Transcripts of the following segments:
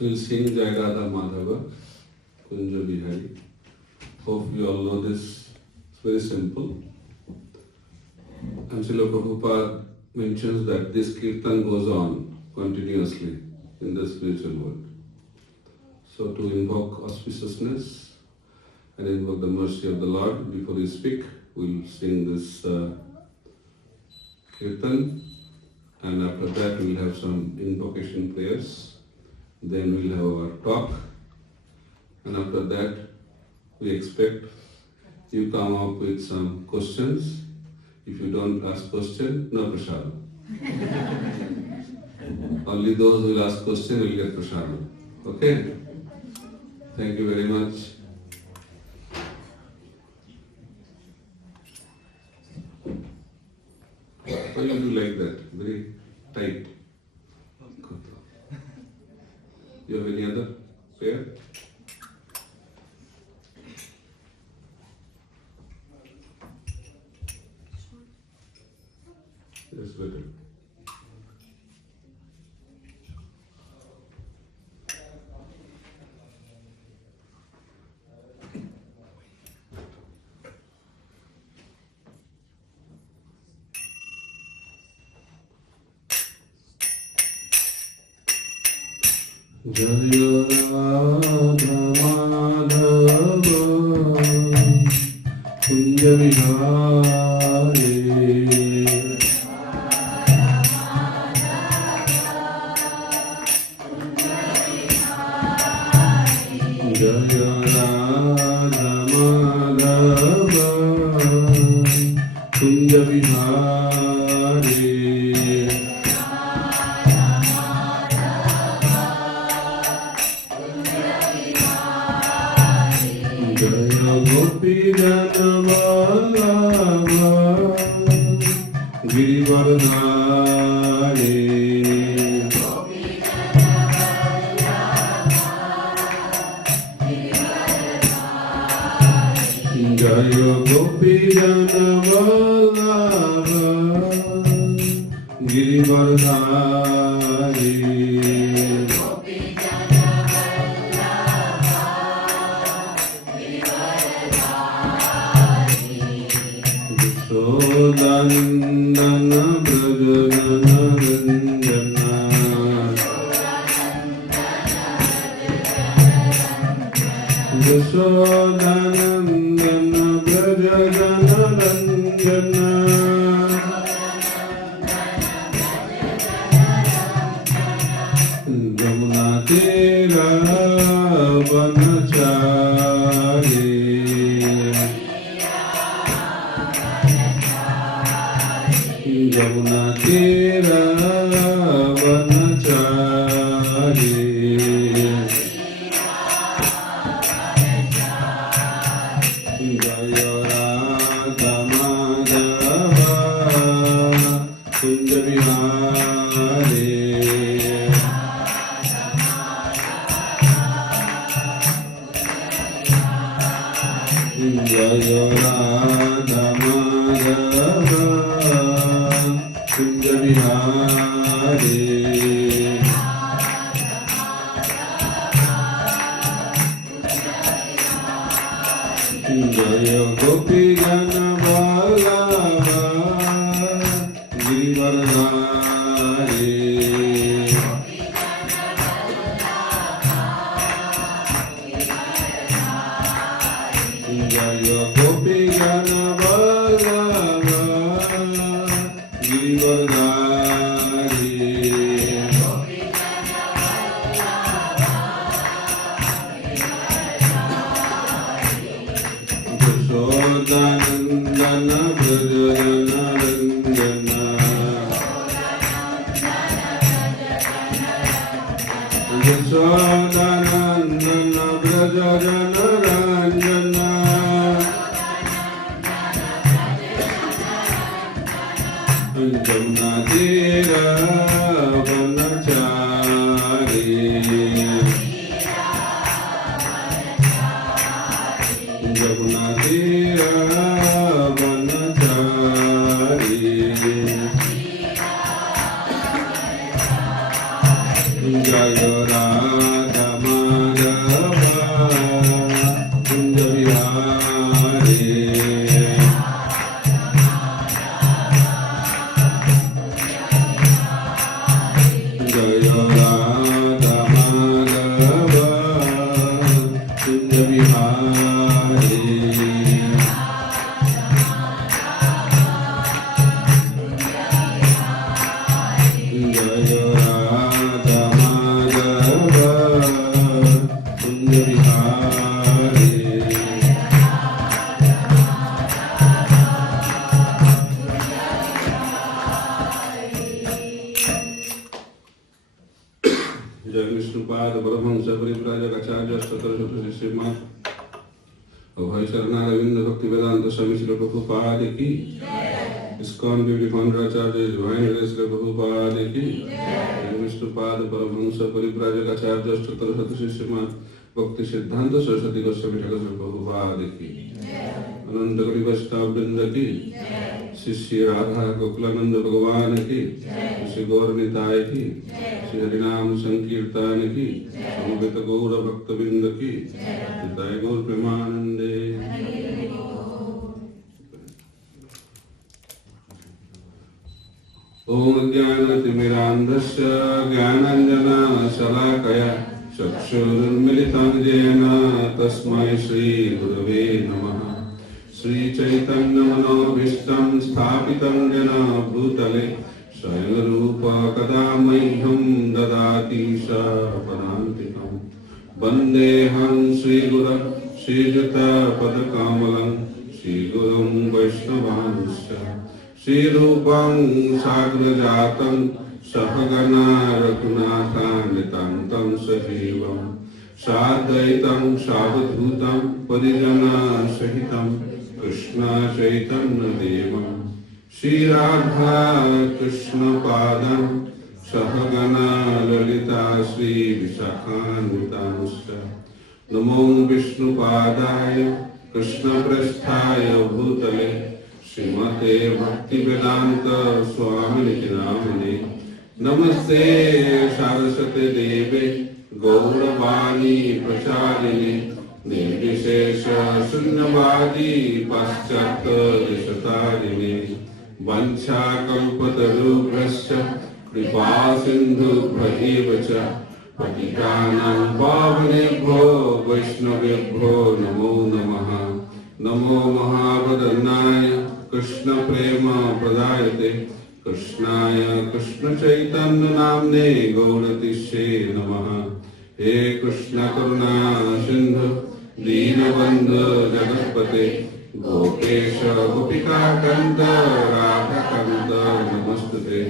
We'll sing Jai Radha Madhava, Kunja Bihari. Hope you all know this. It's very simple. And Srila Prabhupada mentions that this kirtan goes on continuously in the spiritual world. So to invoke auspiciousness and invoke the mercy of the Lord, before we speak, we'll sing this kirtan, and after that we'll have some invocation prayers. Then we'll have our talk, and after that we expect you come up with some questions. If you don't ask question, no prasad. Only those who will ask question will get prasad. Okay? Thank you very much. Why you do like that? Very tight. You have any other prayer? Yes, better. Jaya Radha Madhava Kunja Vihari Jaya Radha Madhava Kunja Vihari Gopi Janavallabha Girivardhari Jaya Gopi Janavallabha Girivardhari Nandana Prajana Ranjana Yashodanandana Prajana Ranjana Jamuna Tira Vanachari Jamuna Tira Vanachari Jaya Radha Madhava Kunja Vihari Jaya Radha Madhava Kunja Vihari Jaya Gopi Janavallabha Girivardhari Jaya Gopi Janavallabha Girivardhari Yashodanandana Prajana Ranjana Yashodanandana Prajana Ranjana Jamuna Tira Vanachari Jamuna Tira Vanachari Jaya Radha Vishnupad Paramahamsa Parivrajak Acharya Sataraswati Srimad Abhay Saranaravindra Bhakti Vedanta Swami Srila Prabhupada ki ISKCON Beauty Founder Acharya Divine Grace Srila Prabhupada ki Vishnupad Paramahamsa Parivrajak Acharya Sataraswati Srimad Bhakti Siddhanta Saraswati Goswami Thakur Srila Prabhupada ki Ananta Kari Vaishnava Vrinda ki Shri Shri Radha Gokulananda Bhagavan ki Shri Gaur Nitai ki Shri Harinam Sankirtan ki Samvita Gaura Bhakta Vrinda ki Nitai Gaur Premanande. Om Jnanatimirandhasya Jnananjana Shalakaya Chakshurunmilitam Jena Tasmai Shri Gurave Namaha. Shri Chaitanya Manobhishtam Sthapitam Jena Bhutale Swayam Rupa Kadamahyam Dadati Shapanantikam Vandeham Shri Guru Shri Jata Padakamalam Shri Gurum Vaishnavansya Shri Rupam Sagrajatam Sahagana Raghunathan Nitantam Sajivam Sadhaitam Sadhutam Parijana Sahitam Krishna Chaitanya Devam Shri Radha Krishna Padam Sahagana Lalita Shri Vishakhanutanscha Namo Vishnu Padaya Krishna Prasthaya Bhutale Srimate Bhakti Vedanta Swami Namane Namaste Saraswate Deve Gauravani Pracharine Nirvishesha Sunyavadi Paschata Dishatarine Vancha Kalpatarugrasya Kripa Sindhu Bhajevacha Patikanam Pavanebho Vaishnavebho Namo Namaha Namo Mahabhadanaya Krishna Prema Pradayate Krishnaya Krishna Chaitanya Namne Gauratishe Namaha. He Krishna Karuna Sindhu Deenabandhu Jagatpate Gopesha Gopika Kanta Radha Kanta Namastate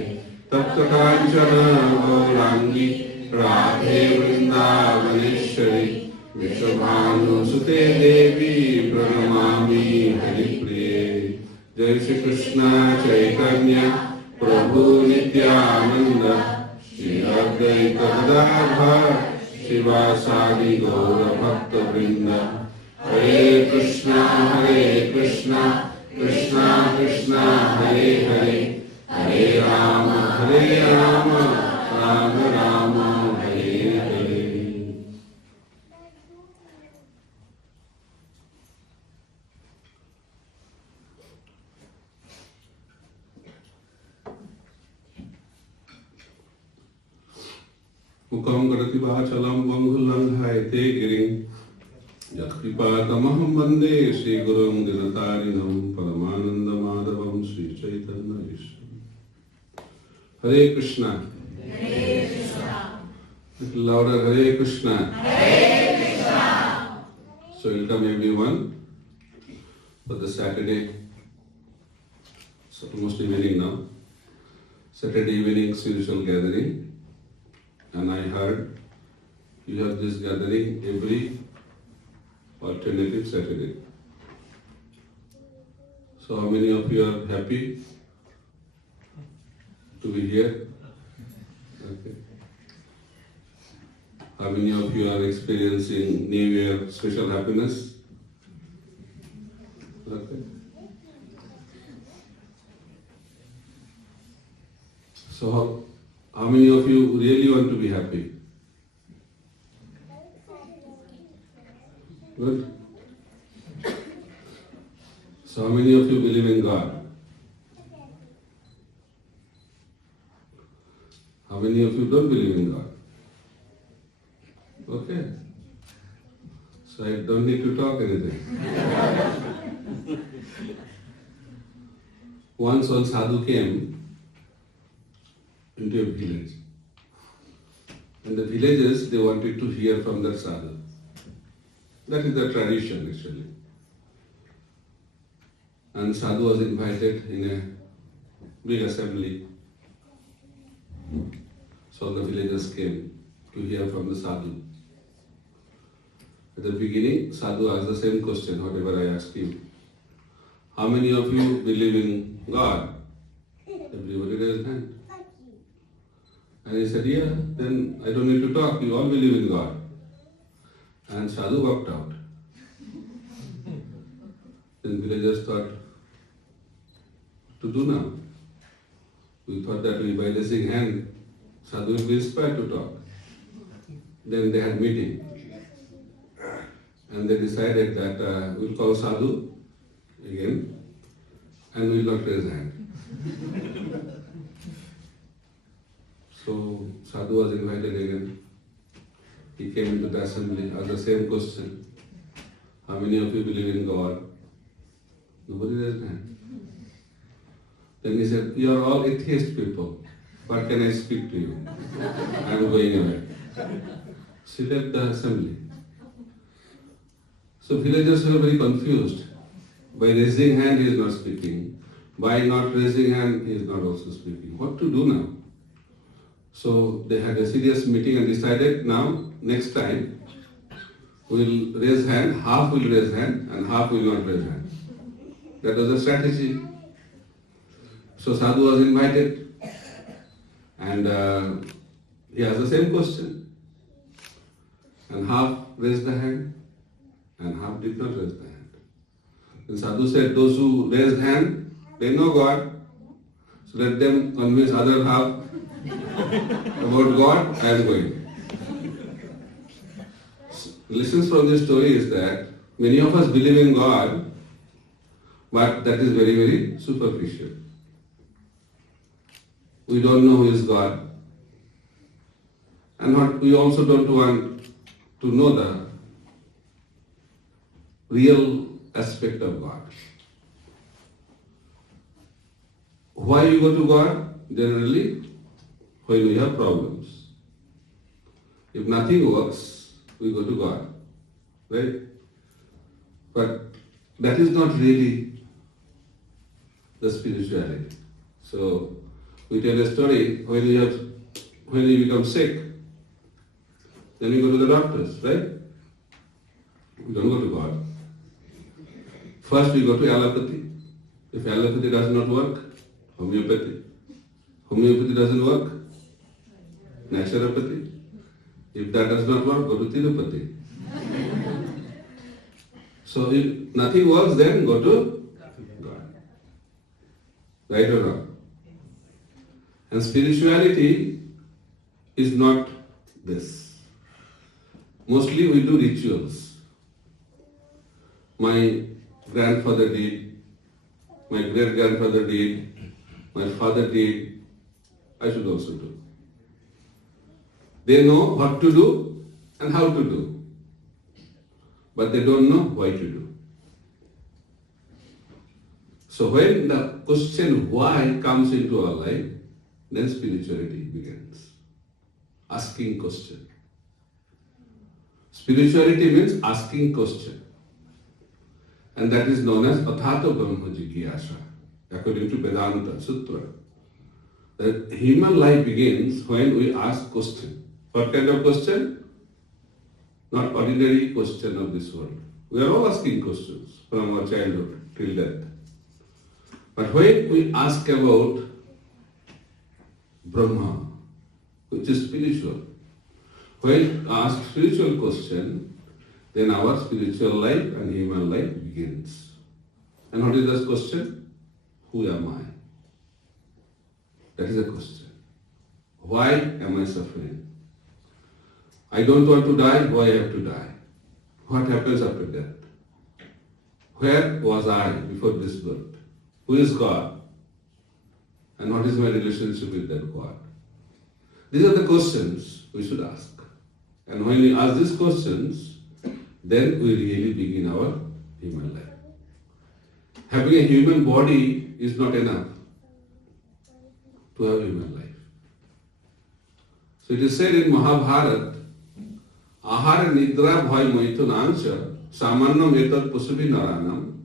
Tapta Kanchana Gaurangi Radhe Vrindavaneshwari Vishabhanu Sute Devi Pranamami Haripriye. Jai Shri Krishna Chaitanya Prabhu Nityananda Shri Advaita Gadadhar Shivasadi Gaura Bhakta Vrinda. Hare Krishna Krishna Krishna Hare Hare Hare Rama Rama Rama Hare Hare. Mukam karati vachalam vanghulam haite giring Yakripatamaham Vande Shri Gurum Dinatarinam Paramananda Madhavam Shri Chaitanya Ishram. Hare Krishna. Hare Krishna. Little louder, Hare Krishna. Hare Krishna. So welcome everyone for the Saturday, so almost evening now, Saturday evening spiritual gathering. And I heard you have this gathering every alternative Saturday. So how many of you are happy to be here? Okay. How many of you are experiencing New Year special happiness? Okay. So how many of you really want to be happy? Good. So how many of you believe in God? How many of you don't believe in God? Okay. So I don't need to talk anything. Once one sadhu came into a village. And the villagers, they wanted to hear from that sadhu. That is the tradition actually. And sadhu was invited in a big assembly. So the villagers came to hear from the Sadhu. At the beginning, Sadhu asked the same question, whatever I ask you. How many of you believe in God? Everybody raised hand. And he said, yeah, then I don't need to talk, you all believe in God. And Sadhu walked out. Then villagers thought, what to do now? We thought that by raising hand, Sadhu will be inspired to talk. Then they had meeting. And they decided that we'll call Sadhu again and we'll not raise hand. So Sadhu was invited again. He came into the assembly, asked the same question. How many of you believe in God? Nobody raised hand. Then he said, you are all atheist people. What can I speak to you? I am going away. She left the assembly. So villagers were very confused. By raising hand he is not speaking. By not raising hand he is not also speaking. What to do now? So they had a serious meeting and decided now, next time, we'll raise hand, half will raise hand and half will not raise hand. That was the strategy. So Sadhu was invited and he asked the same question. And half raised the hand and half did not raise the hand. Then Sadhu said, those who raised hand, they know God. So let them convince other half about God, I am going. Lessons from this story is that many of us believe in God, but that is very, very superficial. We don't know who is God. And we also don't want to know the real aspect of God. Why you go to God? Generally, when we have problems. If nothing works, we go to God. Right? But that is not really the spirituality. So, we tell a story, when you become sick, then you go to the doctors, right? We don't go to God. First we go to allopathy. If allopathy does not work, homeopathy. Homeopathy doesn't work, naturopathy. If that does not work, go to Tirupati. So if nothing works, then go to God. Right or wrong? And spirituality is not this. Mostly we do rituals. My grandfather did, my great-grandfather did, my father did, I should also do. They know what to do and how to do, but they don't know why to do. So when the question why comes into our life, then spirituality begins. Asking question. Spirituality means asking question. And that is known as Athato Brahma Jigyasa, according to Vedanta Sutra. That human life begins when we ask question. What kind of question? Not ordinary question of this world. We are all asking questions from our childhood till death. But when we ask about Brahma, which is spiritual, when we ask spiritual question, then our spiritual life and human life begins. And what is this question? Who am I? That is a question. Why am I suffering? I don't want to die, why I have to die? What happens after death? Where was I before this birth? Who is God? And what is my relationship with that God? These are the questions we should ask. And when we ask these questions, then we really begin our human life. Having a human body is not enough to have human life. So it is said in Mahabharata, Ahara nidra bhai maithunancha samannam etat pasubhi naranam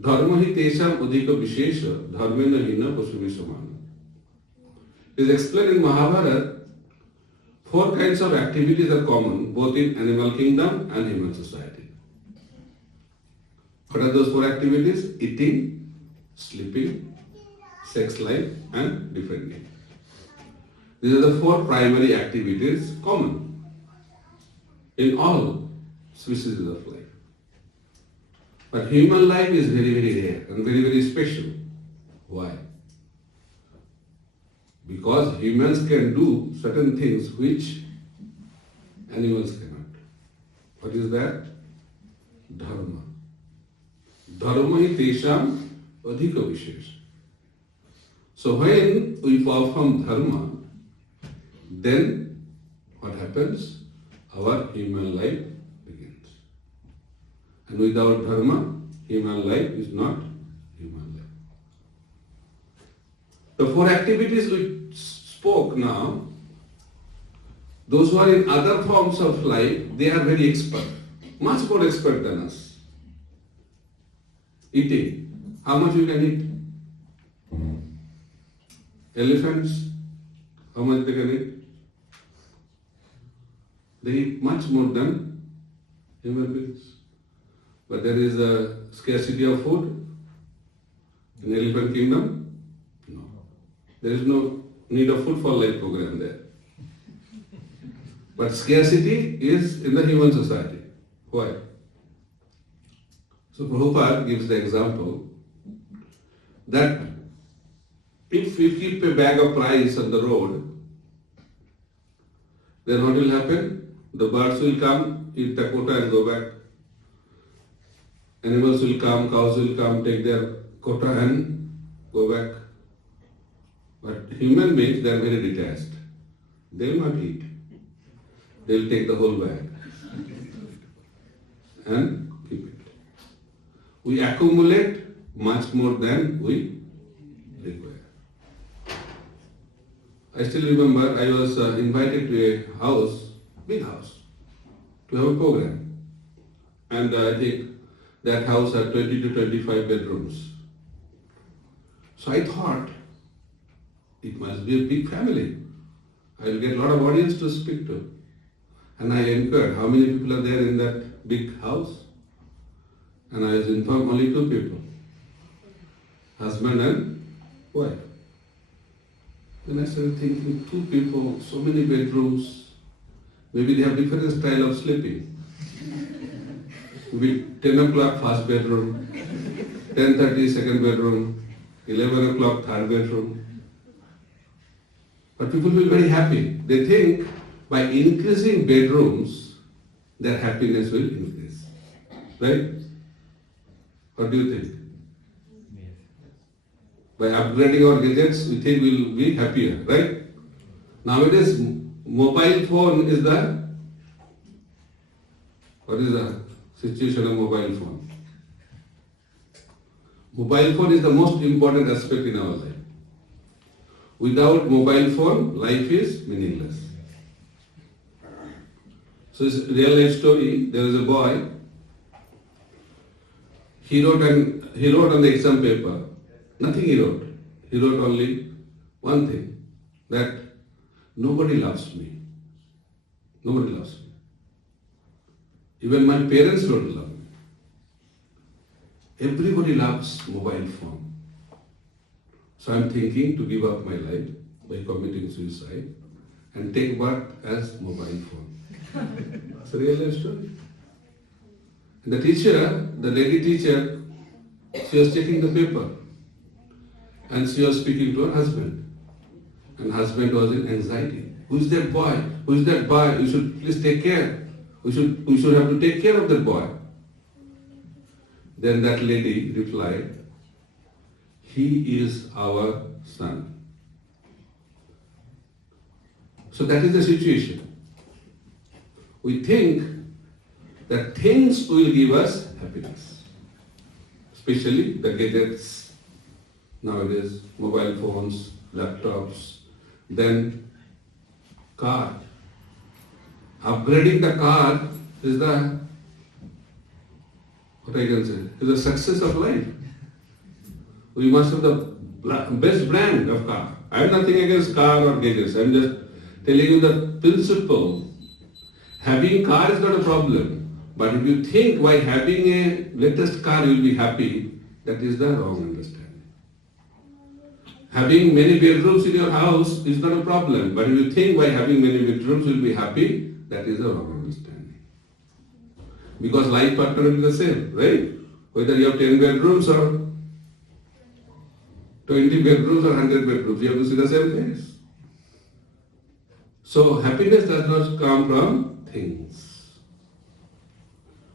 dharma hi tesam adhika vishesha dharmena hina pasubhi samanam. It is explained in Mahabharata, four kinds of activities are common both in animal kingdom and human society. What are those four activities? Eating, sleeping, sex life, and defending. These are the four primary activities common in all species of life. But human life is very, very rare and very, very special. Why? Because humans can do certain things which animals cannot. What is that? Dharma. Dharma hi tesham adhika vishesh. So when we perform dharma, then what happens? Our human life begins. And without dharma, human life is not human life. The four activities we spoke now, those who are in other forms of life, they are very expert, much more expert than us. Eating. How much you can eat? Elephants, how much they can eat? They eat much more than human beings. But there is a scarcity of food in elephant kingdom? No. There is no need of food for life program there. But scarcity is in the human society. Why? So Prabhupada gives the example that if we keep a bag of rice on the road, then what will happen? The birds will come, eat the quota and go back. Animals will come, cows will come, take their quota and go back. But human beings, they are very detached. They will not eat. They will take the whole bag and keep it. We accumulate much more than we require. I still remember I was invited to a house, big house, to have a program. And I think that house had 20 to 25 bedrooms. So I thought, it must be a big family. I will get a lot of audience to speak to. And I inquired, how many people are there in that big house? And I was informed only 2 people, husband and wife. Then I started thinking, 2 people, so many bedrooms, maybe they have different style of sleeping. Maybe 10 o'clock first bedroom, 10:30 second bedroom, 11 o'clock third bedroom. But people will be very happy. They think by increasing bedrooms, their happiness will increase. Right? What do you think? By upgrading our gadgets, we think we will be happier, right? Nowadays, mobile phone is what is the situation of mobile phone? Mobile phone is the most important aspect in our life. Without mobile phone, life is meaningless. So it's a real life story. There is a boy. He wrote on the exam paper. Nothing he wrote. He wrote only one thing, that nobody loves me. Nobody loves me. Even my parents don't love me. Everybody loves mobile phone. So I'm thinking to give up my life by committing suicide and take birth as mobile phone. It's a real life story. And the teacher, the lady teacher, she was checking the paper. And she was speaking to her husband. And husband was in anxiety. Who is that boy? Who is that boy? You should please take care. We should have to take care of that boy. Then that lady replied, he is our son. So that is the situation. We think that things will give us happiness. Especially the gadgets nowadays, mobile phones, laptops, then car. Upgrading the car is what I can say, is the success of life. We must have the best brand of car. I have nothing against car or gadgets. I'm just telling you the principle. Having car is not a problem, but if you think by having a latest car you will be happy, that is the wrong understanding. Having many bedrooms in your house is not a problem, but if you think by having many bedrooms you will be happy, that is the wrong understanding. Because life partner will be the same, right? Whether you have 10 bedrooms or 20 bedrooms or 100 bedrooms, you have to see the same place. So happiness does not come from things.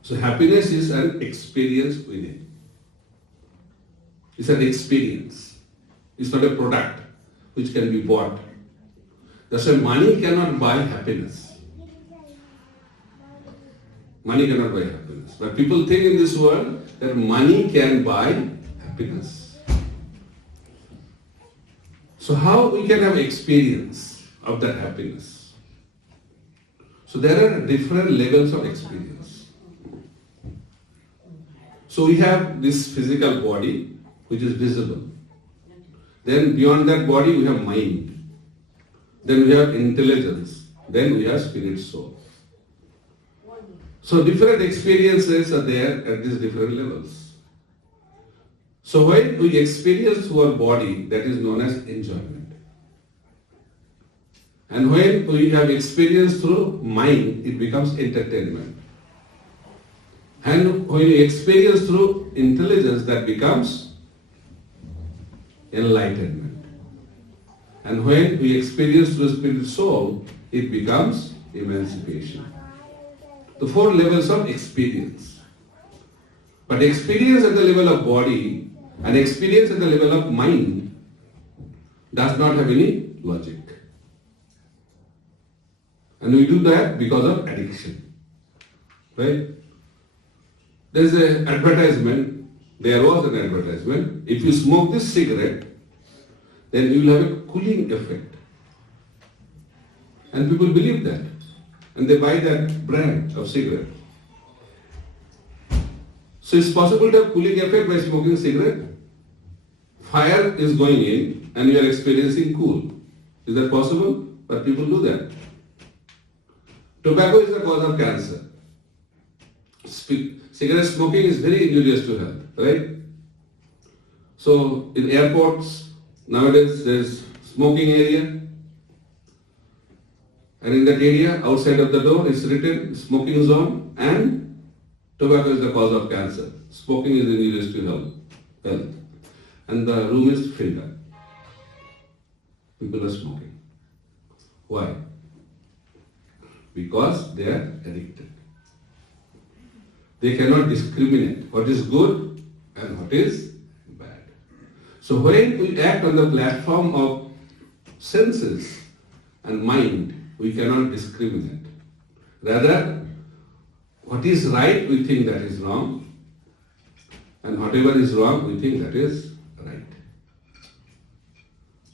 So happiness is an experience within. It's an experience. It's not a product which can be bought. That's why money cannot buy happiness. Money cannot buy happiness. But people think in this world that money can buy happiness. So how we can have experience of that happiness? So there are different levels of experience. So we have this physical body which is visible. Then beyond that body we have mind. Then we have intelligence. Then we have spirit soul. So different experiences are there at these different levels. So when we experience through our body, that is known as enjoyment. And when we have experience through mind, it becomes entertainment. And when we experience through intelligence, that becomes enlightenment. And when we experience through spirit soul, it becomes emancipation. The 4 levels of experience. But experience at the level of body and experience at the level of mind does not have any logic. And we do that because of addiction. Right? There is an advertisement, there was an advertisement, if you smoke this cigarette, then you will have a cooling effect. And people believe that. And they buy that brand of cigarette. So it's possible to have cooling effect by smoking cigarette. Fire is going in and you are experiencing cool. Is that possible? But people do that. Tobacco is the cause of cancer. Cigarette smoking is very injurious to health, right? So in airports, nowadays there is smoking area. And in that area, outside of the door, is written smoking zone and tobacco is the cause of cancer. Smoking is injurious to health. And the room is filled up. People are smoking. Why? Because they are addicted. They cannot discriminate what is good and what is bad. So when we act on the platform of senses and mind, we cannot discriminate. Rather, what is right, we think that is wrong, and whatever is wrong, we think that is right.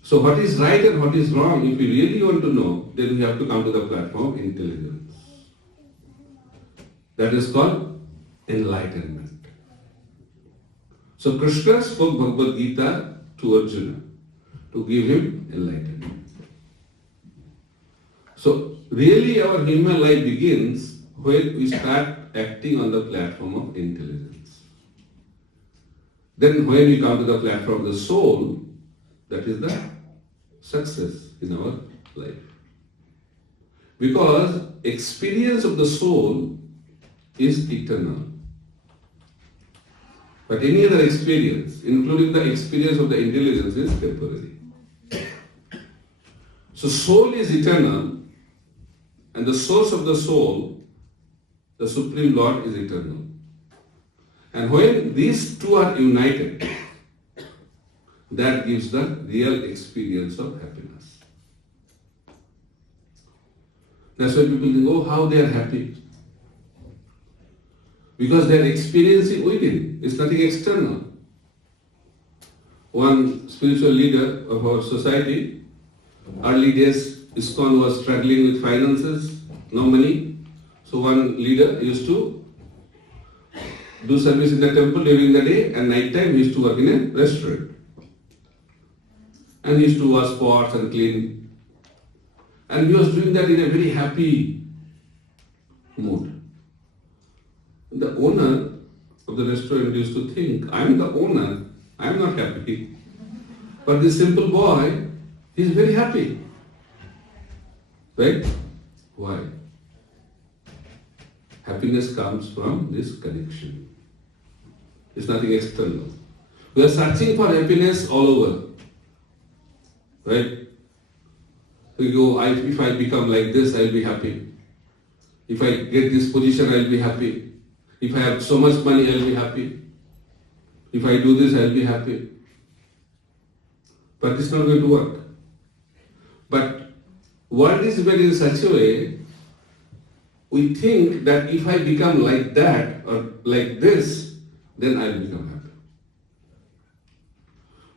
So what is right and what is wrong, if we really want to know, then we have to come to the platform of intelligence. That is called enlightenment. So Krishna spoke Bhagavad Gita to Arjuna to give him enlightenment. So really our human life begins when we start acting on the platform of intelligence. Then when we come to the platform of the soul, that is the success in our life. Because experience of the soul is eternal. But any other experience, including the experience of the intelligence, is temporary. So soul is eternal, and the source of the soul, the Supreme Lord, is eternal. And when these two are united, that gives the real experience of happiness. That's why people think, oh, how they are happy. Because they are experiencing within. It's nothing external. One spiritual leader of our society, early days, ISKCON was struggling with finances, no money. So one leader used to do service in the temple during the day, and night time he used to work in a restaurant. And he used to wash pots and clean. And he was doing that in a very happy mood. The owner of the restaurant used to think, I am the owner, I am not happy. But this simple boy, he is very happy. Right? Why? Happiness comes from this connection. It's nothing external. We are searching for happiness all over. Right? We go, if I become like this, I'll be happy. If I get this position, I'll be happy. If I have so much money, I'll be happy. If I do this, I'll be happy. But it's not going to work. But world is made in such a way, we think that if I become like that or like this, then I'll become happy.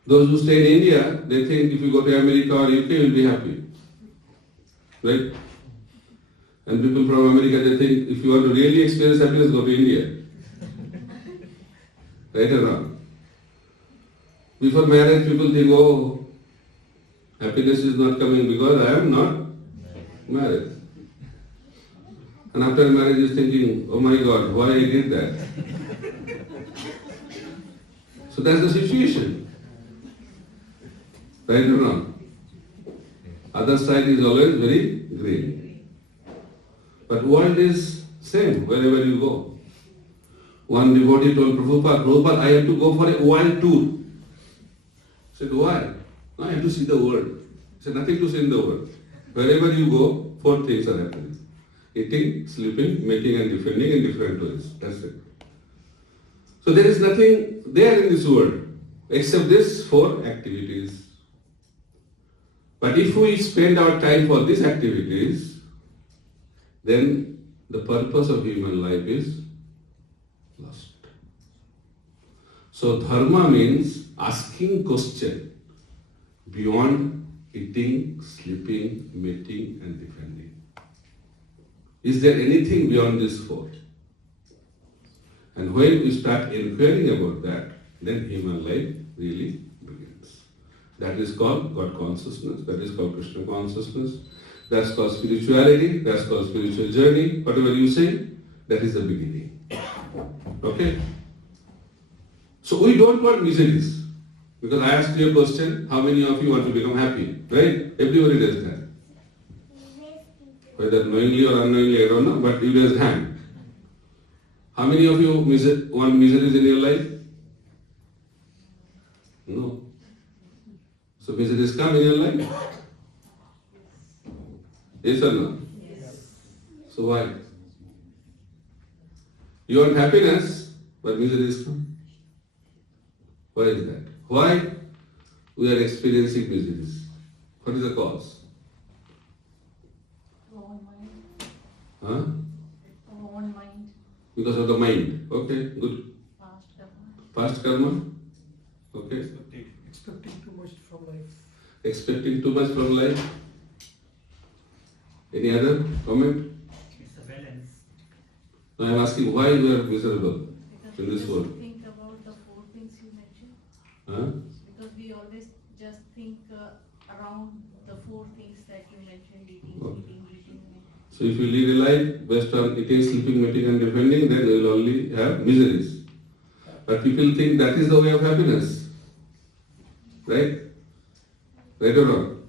Those who stay in India, they think if you go to America or UK, you'll be happy. Right? And people from America, they think if you want to really experience happiness, go to India. Right or wrong? Before marriage, people think, oh, happiness is not coming because I am not married. And after marriage, is thinking, oh my God, why I did that? So that's the situation. Right or wrong? Other side is always very green. But world is same wherever you go. One devotee told Prabhupada, I have to go for a world tour. He said, why? No, I have to see the world. He said, nothing to see in the world. Wherever you go, 4 things are happening. Eating, sleeping, making and defending in different ways. That's it. So there is nothing there in this world except these 4 activities. But if we spend our time for these activities, then the purpose of human life is lost. So dharma means asking question beyond eating, sleeping, mating and defending. Is there anything beyond these 4? And when we start inquiring about that, then human life really begins. That is called God consciousness, that is called Krishna consciousness, that's called spirituality, that's called spiritual journey, whatever you say, that is the beginning. Okay? So we don't want miseries. Because I asked you a question, how many of you want to become happy? Right? Everybody does that. Whether knowingly or unknowingly, I don't know, but you raise hand. How many of you want miseries in your life? No. So miseries come in your life? Yes or no? Yes. So why? You want happiness, but miseries come. Why is that? Why we are experiencing miseries? What is the cause? Wrong mind. Huh? Wrong mind. Because of the mind. Okay, good. Past karma. Past karma? Okay. Expecting too much from life. Expecting too much from life? Any other comment? It's a balance. No, I am asking why we are miserable Because in we this just world. think about the 4 things you mentioned. Huh? Because we always just think around the 4 things that you mentioned, eating, Okay. sleeping, breathing. So if you lead a life based on eating, sleeping, mating and defending, then you will only have miseries. But people think that is the way of happiness. Right? Right or wrong?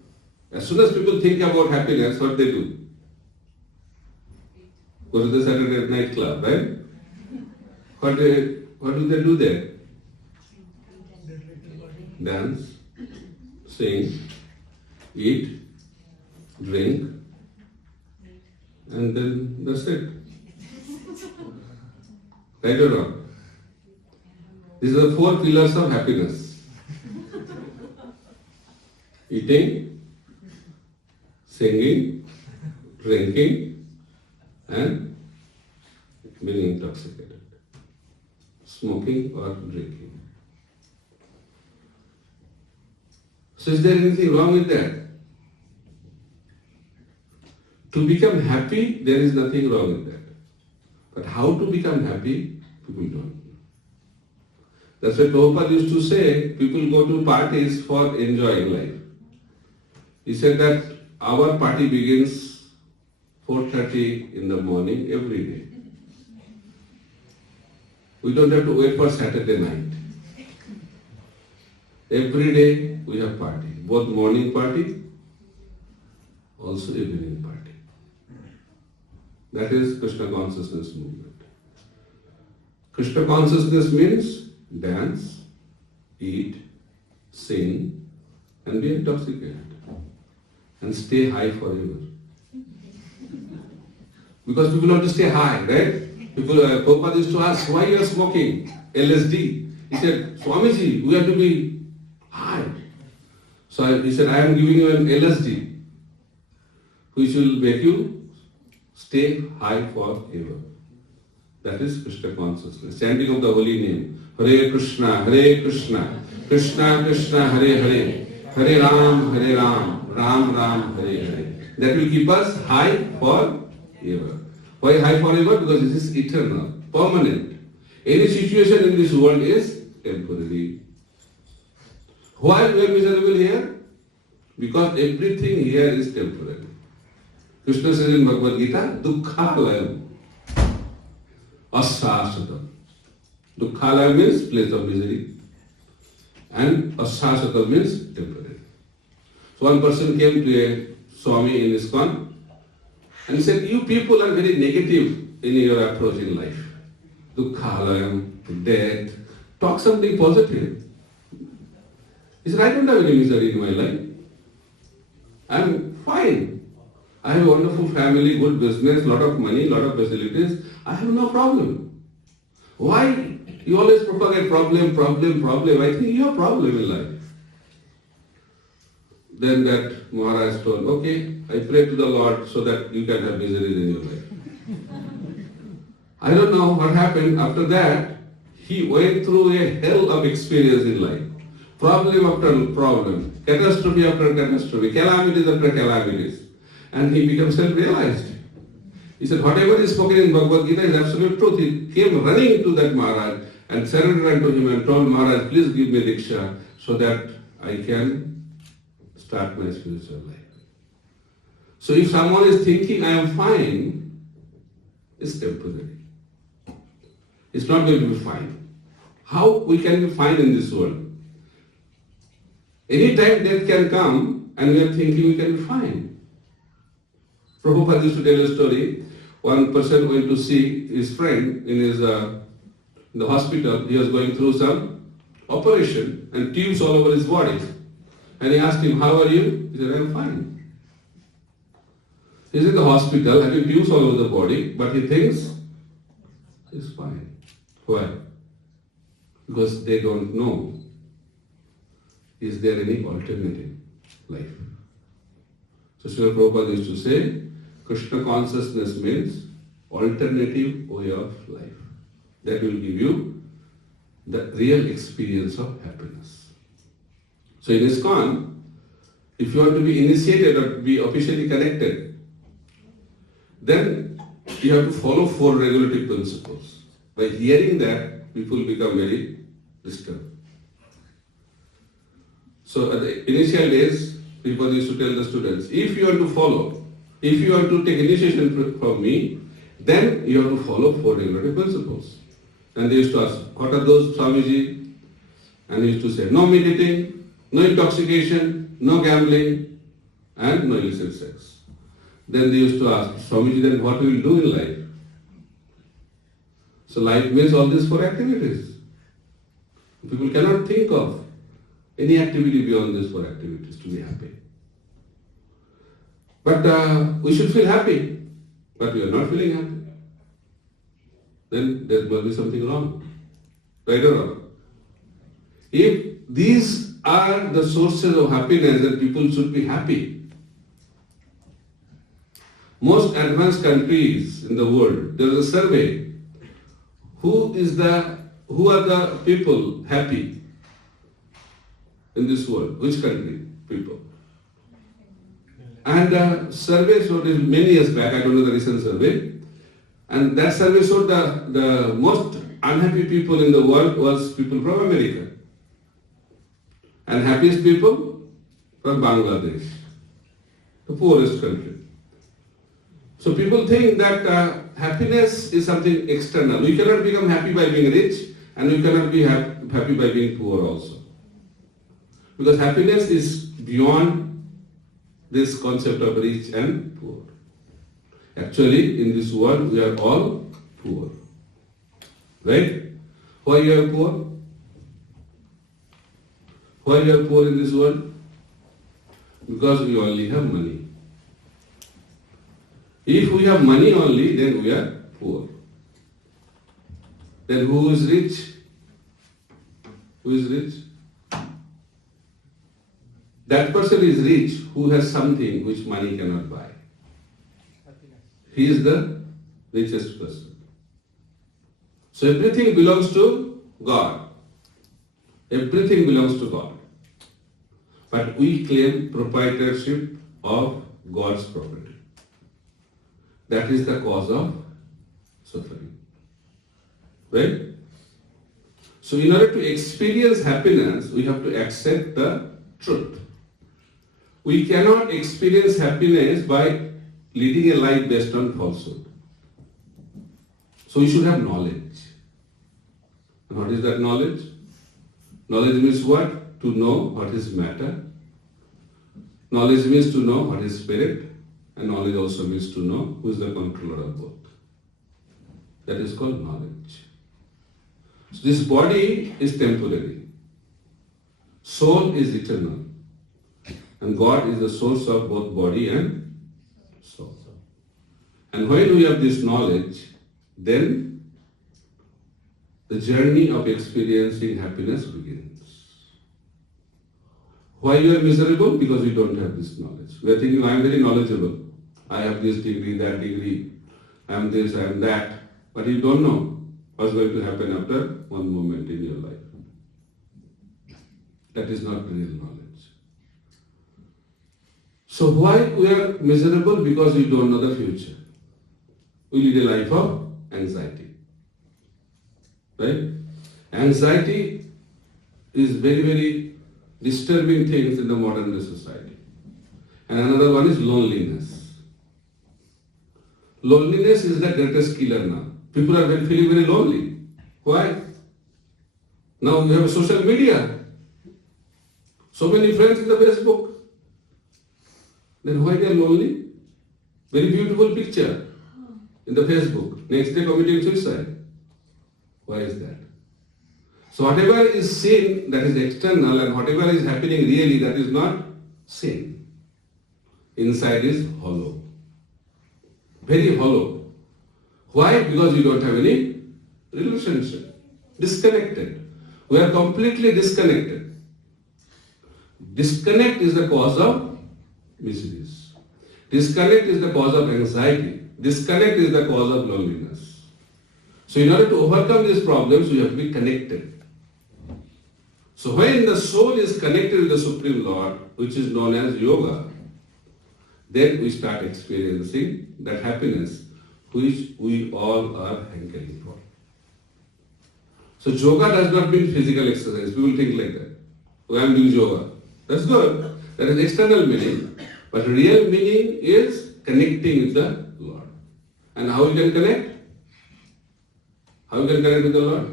As soon as people think about happiness, what they do? Go to the Saturday night club, right? What do they do there? Dance, sing, eat, drink, and then that's it. Right or wrong? These are the 4 pillars of happiness. Eating, singing, drinking, and being intoxicated. Smoking or drinking. So is there anything wrong with that? To become happy, there is nothing wrong with that. But how to become happy, people don't know. That's why Prabhupada used to say, people go to parties for enjoying life. He said that our party begins 4:30 in the morning every day. We don't have to wait for Saturday night. Every day we have party, both morning party, also evening party. That is Krishna consciousness movement. Krishna consciousness means dance, eat, sing, and be intoxicated, and stay high forever. Because people want to stay high, right? People, Prabhupada used to ask, why you are smoking LSD? He said, Swamiji, we have to be high. So he said, I am giving you an LSD, which will make you stay high forever. That is Krishna consciousness. Chanting of the holy name. Hare Krishna, Krishna Krishna, Hare Hare, Hare Ram, Ram Ram, Hare Hare. That will keep us high forever. Why high forever? Because this is eternal, permanent. Any situation in this world is temporary. Why we are miserable here? Because everything here is temporary. Krishna says in Bhagavad Gita, Dukkhalayam, Assasatam. Dukkhalayam means place of misery, and Assasatam means temporary. So one person came to a Swami in ISKCON and said, you people are very negative in your approach in life. Dukkhalayam, death. Talk something positive. He said, I don't have any misery in my life. I am fine. I have a wonderful family, good business, lot of money, lot of facilities. I have no problem. Why? You always propagate problem. I think you have a problem in life. Then that Maharaj told, okay, I pray to the Lord so that you can have miseries in your life. I don't know what happened. After that, he went through a hell of experience in life. Problem after problem, catastrophe after catastrophe, calamities after calamities. And he became self-realized. He said, whatever is spoken in Bhagavad Gita is absolute truth. He came running to that Maharaj and surrendered unto him and told Maharaj, please give me Diksha so that I can start my spiritual life. So if someone is thinking I am fine, it's temporary. It's not going to be fine. How we can be fine in this world? Any time death can come and we are thinking we can be fine. Prabhupada used to tell a story. One person went to see his friend in the hospital. He was going through some operation and tubes all over his body. And he asked him, how are you? He said, I am fine. He's in the hospital having tubes all over the body, but he thinks he's fine. Why? Because they don't know, is there any alternative life? So Srila Prabhupada used to say, Krishna consciousness means alternative way of life. That will give you the real experience of happiness. So in ISKCON, if you want to be initiated or be officially connected, then you have to follow 4 regulative principles. By hearing that, people become very disturbed. So at the initial days, people used to tell the students, if you want to follow, if you want to take initiation from me, then you have to follow 4 regulative principles. And they used to ask, what are those, Swamiji? And he used to say, no meditating, no intoxication, no gambling, and no illicit sex. Then they used to ask, Swamiji, then what will you do in life? So life means all these 4 activities. People cannot think of any activity beyond these 4 activities to be happy. But we should feel happy, but we are not feeling happy. Then there must be something wrong. Right or wrong? If these are the sources of happiness, then people should be happy. Most advanced countries in the world, there is a survey. Who are the people happy in this world? Which country? People. And survey showed many years back, I don't know the recent survey, and that survey showed the most unhappy people in the world was people from America. And happiest people from Bangladesh. the poorest country. So people think that happiness is something external. We cannot become happy by being rich, and we cannot be happy by being poor also. Because happiness is beyond this concept of rich and poor. Actually, in this world, we are all poor. Right? Why you are poor? Why you are poor in this world? Because we only have money. If we have money only, then we are poor. Then who is rich? Who is rich? That person is rich who has something which money cannot buy. He is the richest person. So everything belongs to God. Everything belongs to God. But we claim proprietorship of God's property. That is the cause of suffering. Right? So in order to experience happiness, we have to accept the truth. We cannot experience happiness by leading a life based on falsehood. So we should have knowledge. And what is that knowledge? Knowledge means what? To know what is matter. Knowledge means to know what is spirit. And knowledge also means to know who is the controller of both. That is called knowledge. So this body is temporary. Soul is eternal. And God is the source of both body and soul. And when we have this knowledge, then the journey of experiencing happiness begins. Why you are miserable? Because you don't have this knowledge. We are thinking, I am very knowledgeable. I have this degree, that degree. I am this, I am that. But you don't know what's going to happen after one moment in your life. That is not real knowledge. So why we are miserable? Because we don't know the future. We lead a life of anxiety. Right? Anxiety is very, very disturbing things in the modern day society. And another one is loneliness. Loneliness is the greatest killer now. People are feeling very lonely. Why? Now we have social media. So many friends in the Facebook. Then why they are lonely? Very beautiful picture in the Facebook. Next day committing suicide. Why is that? So whatever is seen, that is external, and whatever is happening really, that is not seen. Inside is hollow. Very hollow. Why? Because you don't have any relationship. Disconnected. We are completely disconnected. Disconnect is the cause of miseries. Disconnect is the cause of anxiety. Disconnect is the cause of loneliness. So in order to overcome these problems, we have to be connected. So when the soul is connected with the Supreme Lord, which is known as yoga, then we start experiencing that happiness which we all are hankering for. So yoga does not mean physical exercise. People think like that. Oh, I am doing yoga. That's good. That is external meaning. But real meaning is connecting with the Lord. And how you can connect? How you can connect with the Lord?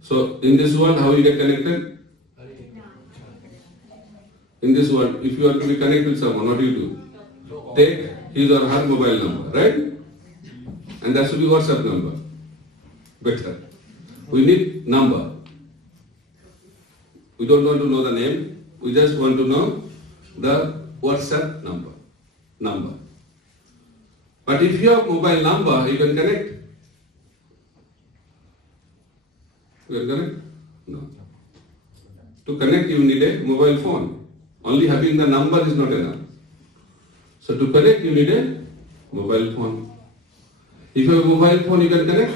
So in this world, how you get connected? In this world, if you are to be connected with someone, what do you do? Take his or her mobile number, right? And that should be WhatsApp number. Better. We need number. We don't want to know the name. We just want to know the WhatsApp number. But if you have mobile number, you can connect. You can connect? No. To connect, you need a mobile phone. Only having the number is not enough. So to connect, you need a mobile phone. If you have a mobile phone, you can connect.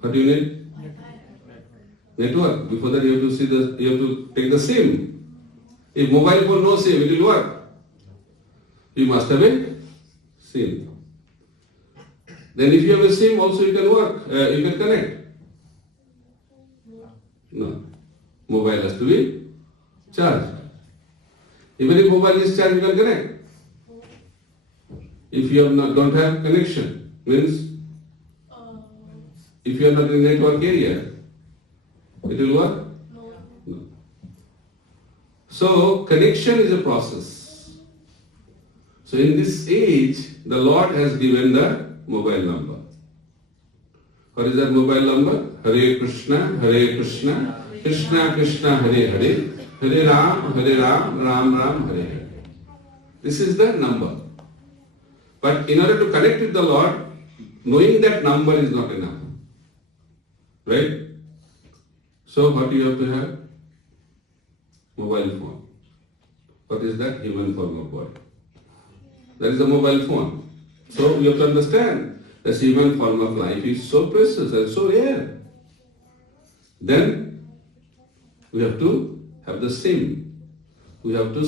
What do you need? Network. Before that, you have to take the SIM. If mobile phone no SIM, it will work. You must have a SIM. Then if you have a SIM, also you can work. You can connect. No. mobile has to be charged. Even if mobile is charged, you can connect. If you don't have connection, means if you are not in network area, it will work? No. So connection is a process. So in this age, the Lord has given the mobile number. What is that mobile number? Hare Krishna, Krishna Krishna, Hare Hare, Hare Ram, Ram Ram, Hare Hare. This is the number. But in order to connect with the Lord, knowing that number is not enough. Right? So what you have to have? Mobile phone. What is that? Human form of body. That is a mobile phone. So we have to understand that human form of life is so precious and so rare. Then we have to have the SIM. We have to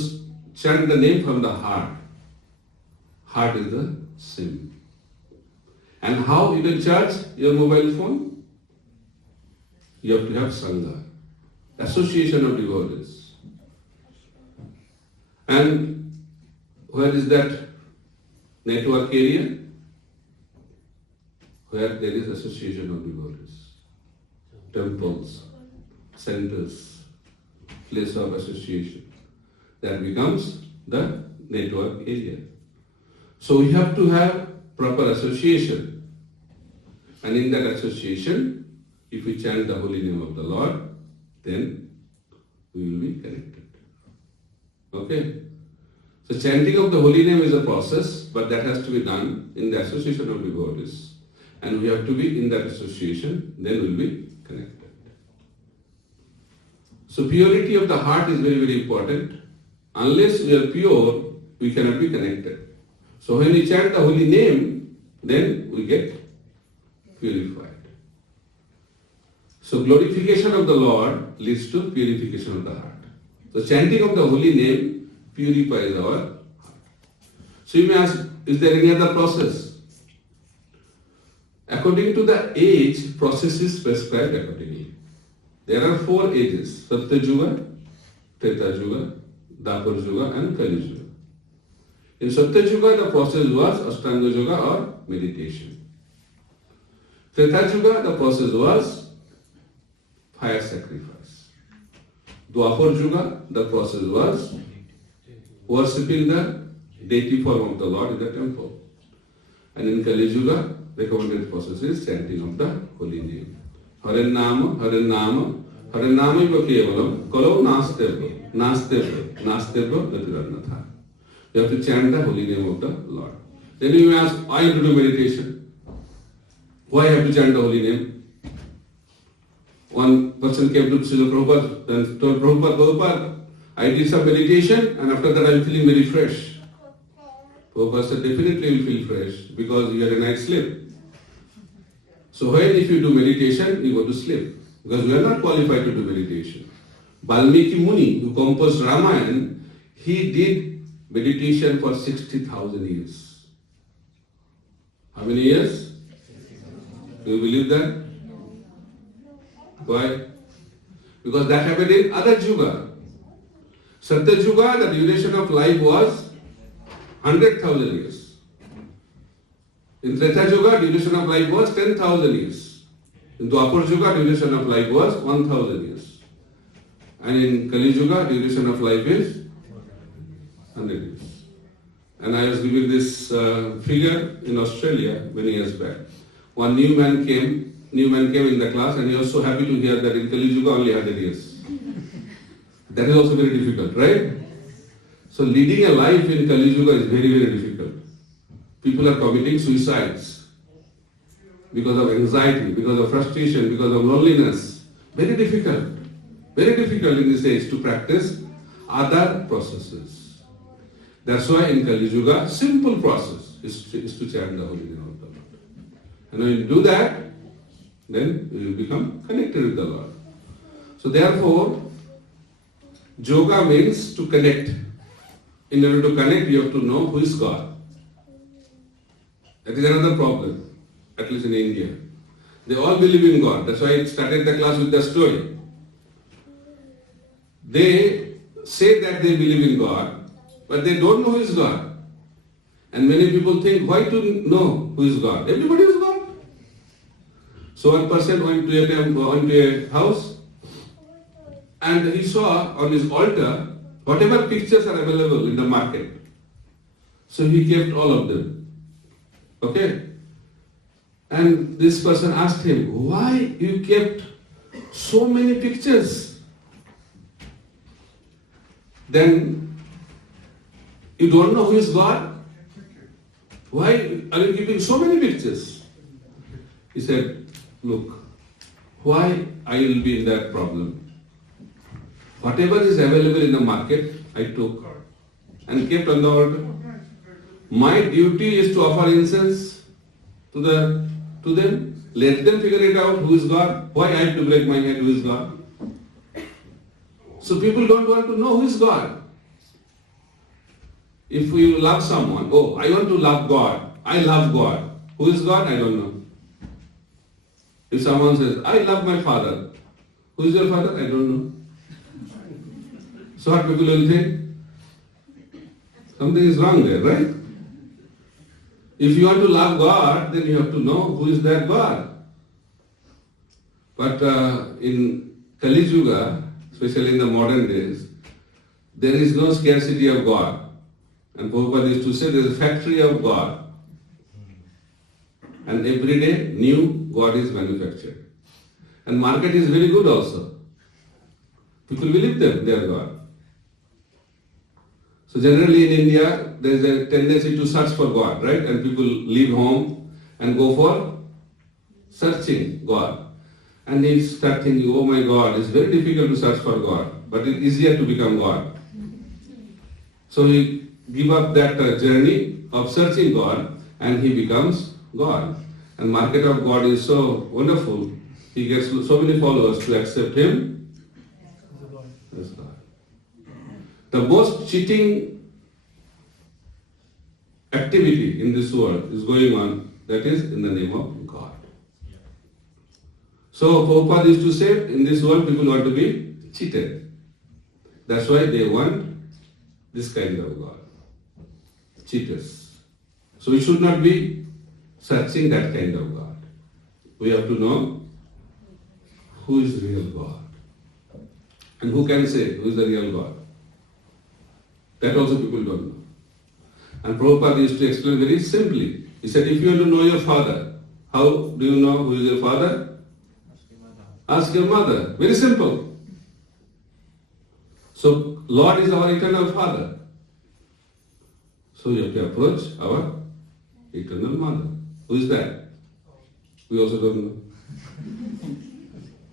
chant the name from the heart. Heart is the SIM. And how you can charge your mobile phone? You have to have Sangha, association of devotees. And where is that network area? Where there is association of devotees. Temples, centers, place of association. That becomes the network area. So we have to have proper association. And in that association, if we chant the holy name of the Lord, then we will be connected. Okay? So chanting of the holy name is a process, but that has to be done in the association of devotees. And we have to be in that association, then we will be connected. So purity of the heart is very, very important. Unless we are pure, we cannot be connected. So when we chant the holy name, then we get purified. So glorification of the Lord leads to purification of the heart. So chanting of the holy name purifies our heart. So you may ask, is there any other process? According to the age, process is prescribed accordingly. There are 4 ages: Satya Yuga, Treta Yuga, Dapur Yuga and Kali Yuga. In Satya Yuga, the process was Ashtanga Yoga or meditation. Treta Yuga, the process was fire sacrifice. Dwapar Yuga, the process was worshipping the deity form of the Lord in the temple. And in Kali Yuga, recommended process is chanting of the holy name. Hare Nama, Hare Nama, Hare Nama iva kevalam, kalo nasteva, nasteva gatiranatha. You have to chant the holy name of the Lord. Then you may ask, why have to do meditation? Why have to chant the holy name? One person came to Srila Prabhupada and told Prabhupada, I did some meditation and after that I am feeling very fresh. Prabhupada said, definitely you feel fresh because you had a night's sleep. So when if you do meditation, you go to sleep. Because we are not qualified to do meditation. Valmiki Muni, who composed Ramayana, he did meditation for 60,000 years. How many years? Do you believe that? Why? Because that happened in other Yuga. Satya Yuga, the duration of life was 100,000 years. In Treta Yuga, duration of life was 10,000 years. In Dwapar Yuga, duration of life was 1,000 years. And in Kali Yuga, duration of life is 100 years. And I was giving this figure in Australia many years back. One new man came in the class and he was so happy to hear that in Kali Yuga only 100 years. That is also very difficult, right? So leading a life in Kali Yuga is very, very difficult. People are committing suicides because of anxiety, because of frustration, because of loneliness. Very difficult. Very difficult in this age to practice other processes. That's why in Kali Yuga, simple process is to chant the holy name of the Lord. And when you do that, then you will become connected with the Lord. So therefore, yoga means to connect. In order to connect, you have to know who is God. That is another problem, at least in India. They all believe in God. That's why I started the class with the story. they say that they believe in God, but they don't know who is God. And many people think, why to know who is God? Everybody is God. So one person went to a house and he saw on his altar whatever pictures are available in the market. So he kept all of them. Okay? And this person asked him, why you kept so many pictures? Then you don't know who is God? Why are you keeping so many pictures? He said, look, why I will be in that problem? Whatever is available in the market, I took and kept on the altar. My duty is to offer incense to them. Let them figure it out who is God. Why I have to break my head who is God? So people don't want to know who is God. If we love someone, oh, I want to love God. I love God. Who is God? I don't know. If someone says, I love my father. Who is your father? I don't know. So what people will think? Something is wrong there, right? If you want to love God, then you have to know who is that God. But in Kali Yuga, especially in the modern days, there is no scarcity of God. And Prabhupada used to say there is a factory of God. And every day new God is manufactured. And market is very good also. People believe them, they are God. So generally in India, there is a tendency to search for God, right? And people leave home and go for searching God. And they start thinking, oh my God, it's very difficult to search for God, but it's easier to become God. So he give up that journey of searching God and he becomes God. And market of God is so wonderful. He gets so many followers to accept him as God. The most cheating activity in this world is going on, that is in the name of God. So Prabhupada used to say, in this world people want to be cheated. That's why they want this kind of God. Cheaters. So we should not be searching that kind of God. We have to know who is real God. And who can say who is the real God. That also people don't know. And Prabhupada used to explain very simply. He said, if you want to know your father, how do you know who is your father? Ask your mother. Very simple. So Lord is our eternal Father. So you have to approach our eternal Mother. Who is that? We also don't know.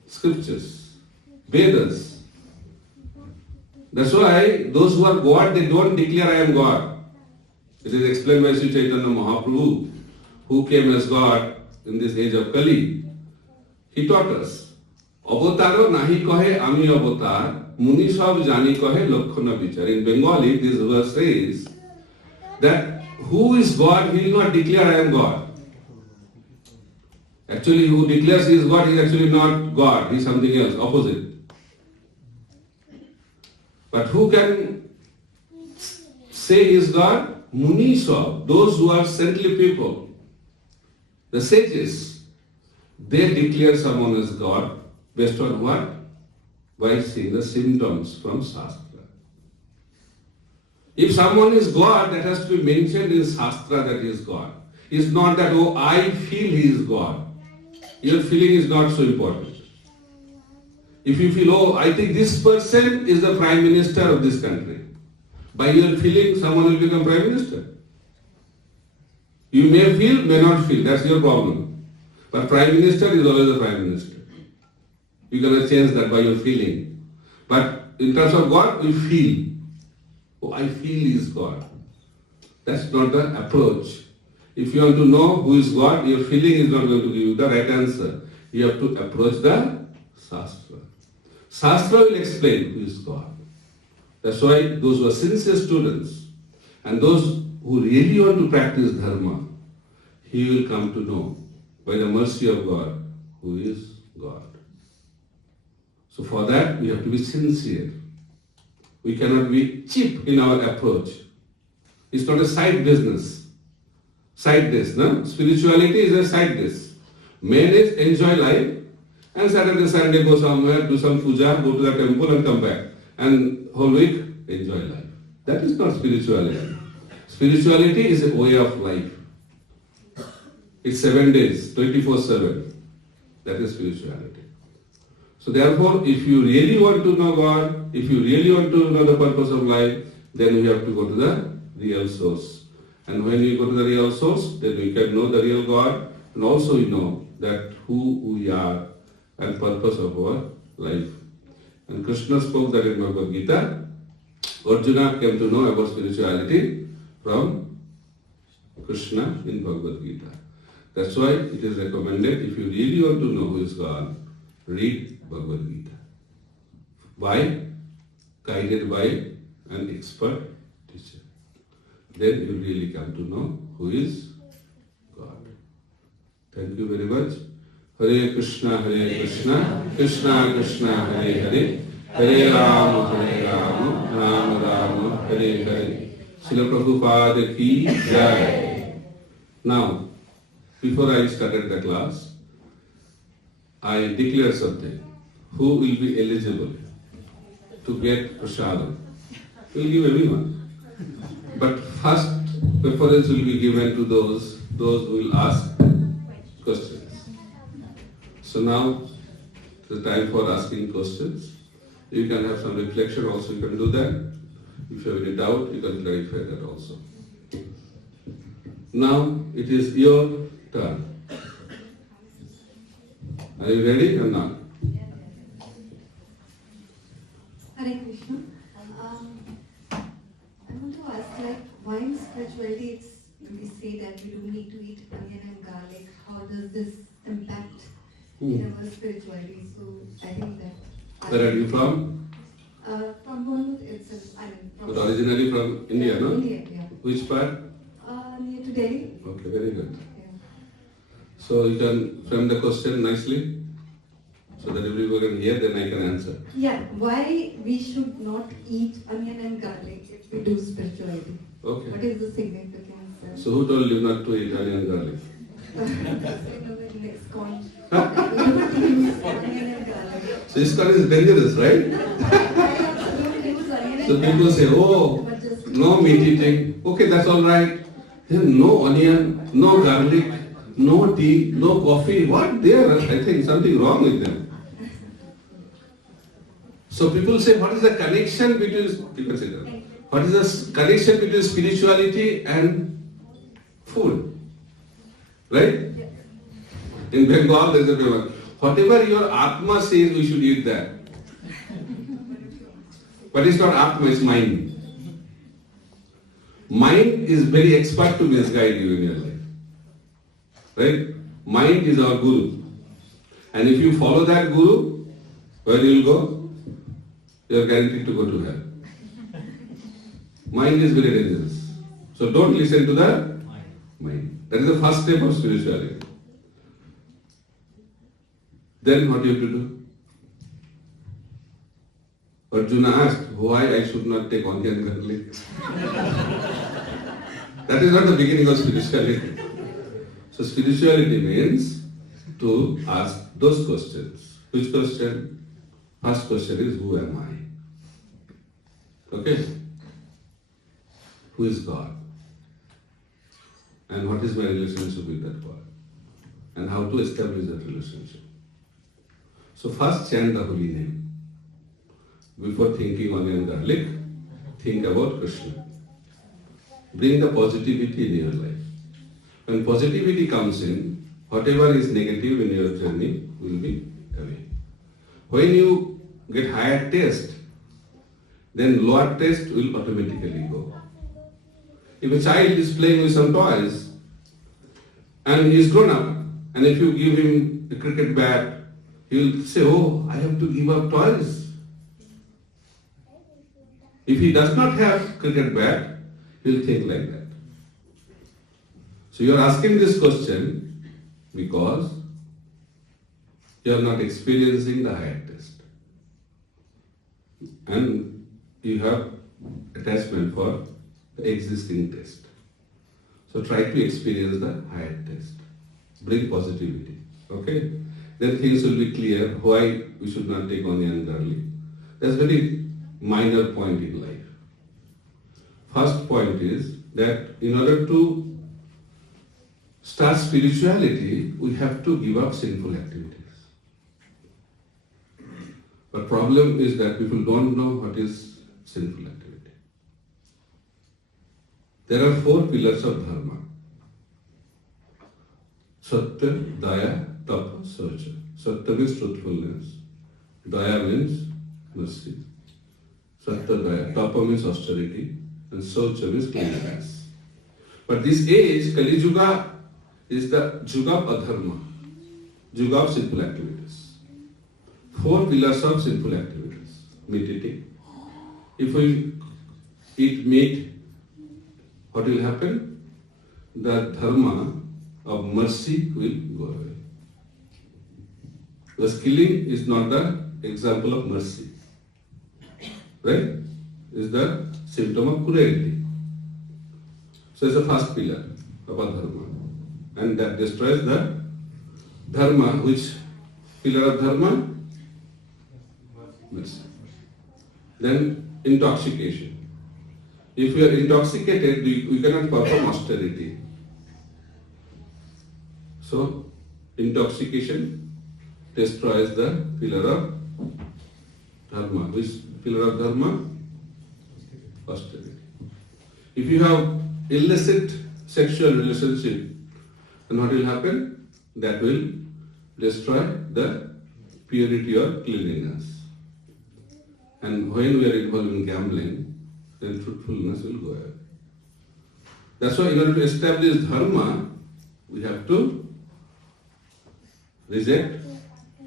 Scriptures, Vedas. That's why those who are God, they don't declare I am God. It is explained by Sri Chaitanya Mahaprabhu, who came as God in this age of Kali. He taught us. Avataro nahi kahe ami avatar, muni sab jani kahe lakkhana vichar. In Bengali, this verse says that who is God, he will not declare I am God. Actually, who declares he is God, he is actually not God, he is something else, opposite. But who can say he is God? Munisha, those who are saintly people, the sages, they declare someone as God based on what? By seeing the symptoms from Shastra. If someone is God, that has to be mentioned in Shastra that he is God. It's not that, oh, I feel he is God. Your feeling is not so important. If you feel, oh, I think this person is the Prime Minister of this country, by your feeling, someone will become Prime Minister. You may feel, may not feel, that's your problem. But Prime Minister is always the Prime Minister. You cannot change that by your feeling. But in terms of God, we feel. Oh, I feel he is God. That's not the approach. If you want to know who is God, your feeling is not going to give you the right answer. You have to approach the Shastra. Shastra will explain who is God. That's why those who are sincere students and those who really want to practice Dharma, he will come to know by the mercy of God who is God. So for that we have to be sincere. We cannot be cheap in our approach. It's not a side business. Side dish, no? Spirituality is a side dish. Main is enjoy life and Saturday, Sunday go somewhere, do some puja, go to the temple and come back. And whole week, enjoy life. That is not spirituality. Spirituality is a way of life. It's 7 days, 24/7. That is spirituality. So therefore, if you really want to know God, if you really want to know the purpose of life, then you have to go to the real source. And when you go to the real source, then you can know the real God, and also you know that who we are and purpose of our life. And Krishna spoke that in Bhagavad Gita. Arjuna came to know about spirituality from Krishna in Bhagavad Gita. That's why it is recommended, if you really want to know who is God, read Bhagavad Gita. Why? Guided by an expert teacher. Then you really come to know who is God. Thank you very much. Hare Krishna, Krishna Krishna, Hare Hare, Hare Rama, Rama Rama, Hare Hare. Srila Prabhupada ki jai. Now, before I started the class, I declare something. Who will be eligible to get prasadam? We'll give everyone. But first preference will be given to those who will ask questions. So now the time for asking questions. You can have some reflection also, you can do that. If you have any doubt, you can clarify that also. Now it is your turn. Are you ready or not? Hare Krishna. I want to ask, why in spirituality we say that we don't need to eat onion and garlic? How does this impact in our spirituality? So I think that. Where are you from? From Bournemouth itself. But originally from India, no? India, yeah. Which part? Near to Delhi. Okay, very good. Yeah. So you can frame the question nicely, so that everyone can hear, then I can answer. Yeah, why we should not eat onion and garlic if we do spirituality? Okay. What is the significance? So who told you not to eat onion and garlic? Next con. Onion and garlic. So ISKCON is dangerous, right? So people say, oh, no meat eating. Okay, that's all right. Then no onion, no garlic, no tea, no coffee. What there? I think something wrong with them. So people say, what is the connection between, you can say that. What is the connection between spirituality and food? Right? In Bengal there is a famous, whatever your Atma says, we should eat that. But it's not Atma, it's mind. Mind is very expert to misguide you in your life. Right? Mind is our guru. And if you follow that guru, where you will go? You are guaranteed to go to hell. Mind is very dangerous. So don't listen to the mind. That is the first step of spirituality. Then what do you have to do? Arjuna asked, why I should not take onion and garlic? That is not the beginning of spirituality. So spirituality means to ask those questions. Which question? First question is, who am I? Okay? Who is God? And what is my relationship with that God? And how to establish that relationship? So first chant the holy name. Before thinking onion and garlic, think about Krishna. Bring the positivity in your life. When positivity comes in, whatever is negative in your journey will be away. When you get higher taste, then lower taste will automatically go. If a child is playing with some toys and he is grown up, and if you give him a cricket bat, he will say, oh, I have to give up toys. If he does not have cricket bat, he will think like that. So you are asking this question because you are not experiencing the higher taste. And you have attachment for the existing taste. So try to experience the higher taste. Bring positivity. Okay? Then things will be clear why we should not take onion and garlic. That's a very minor point in life. First point is that in order to start spirituality, we have to give up sinful activities. But problem is that people don't know what is sinful activity. There are 4 pillars of dharma. Satya, Daya, Tapa, Saucha. Satya means truthfulness. Daya means mercy. Satya, Daya. Tapa means austerity. And Saucha means cleanliness. But this age, Kali Yuga, is the Yuga of Adharma. Yuga of sinful activities. 4 pillars of sinful activities. Meat eating. If we eat meat, what will happen? The dharma of mercy will go away. Because killing is not the example of mercy. Right? Is the symptom of cruelty. So it's the first pillar of our dharma. And that destroys the dharma. Which pillar of dharma? Mercy. Then intoxication. If we are intoxicated, we cannot perform austerity. So, intoxication destroys the pillar of dharma. Which pillar of dharma? Austerity. If you have illicit sexual relationship, then what will happen? That will destroy the purity or cleanliness. And when we are involved in gambling, then truthfulness will go away. That's why in order to establish dharma, we have to reject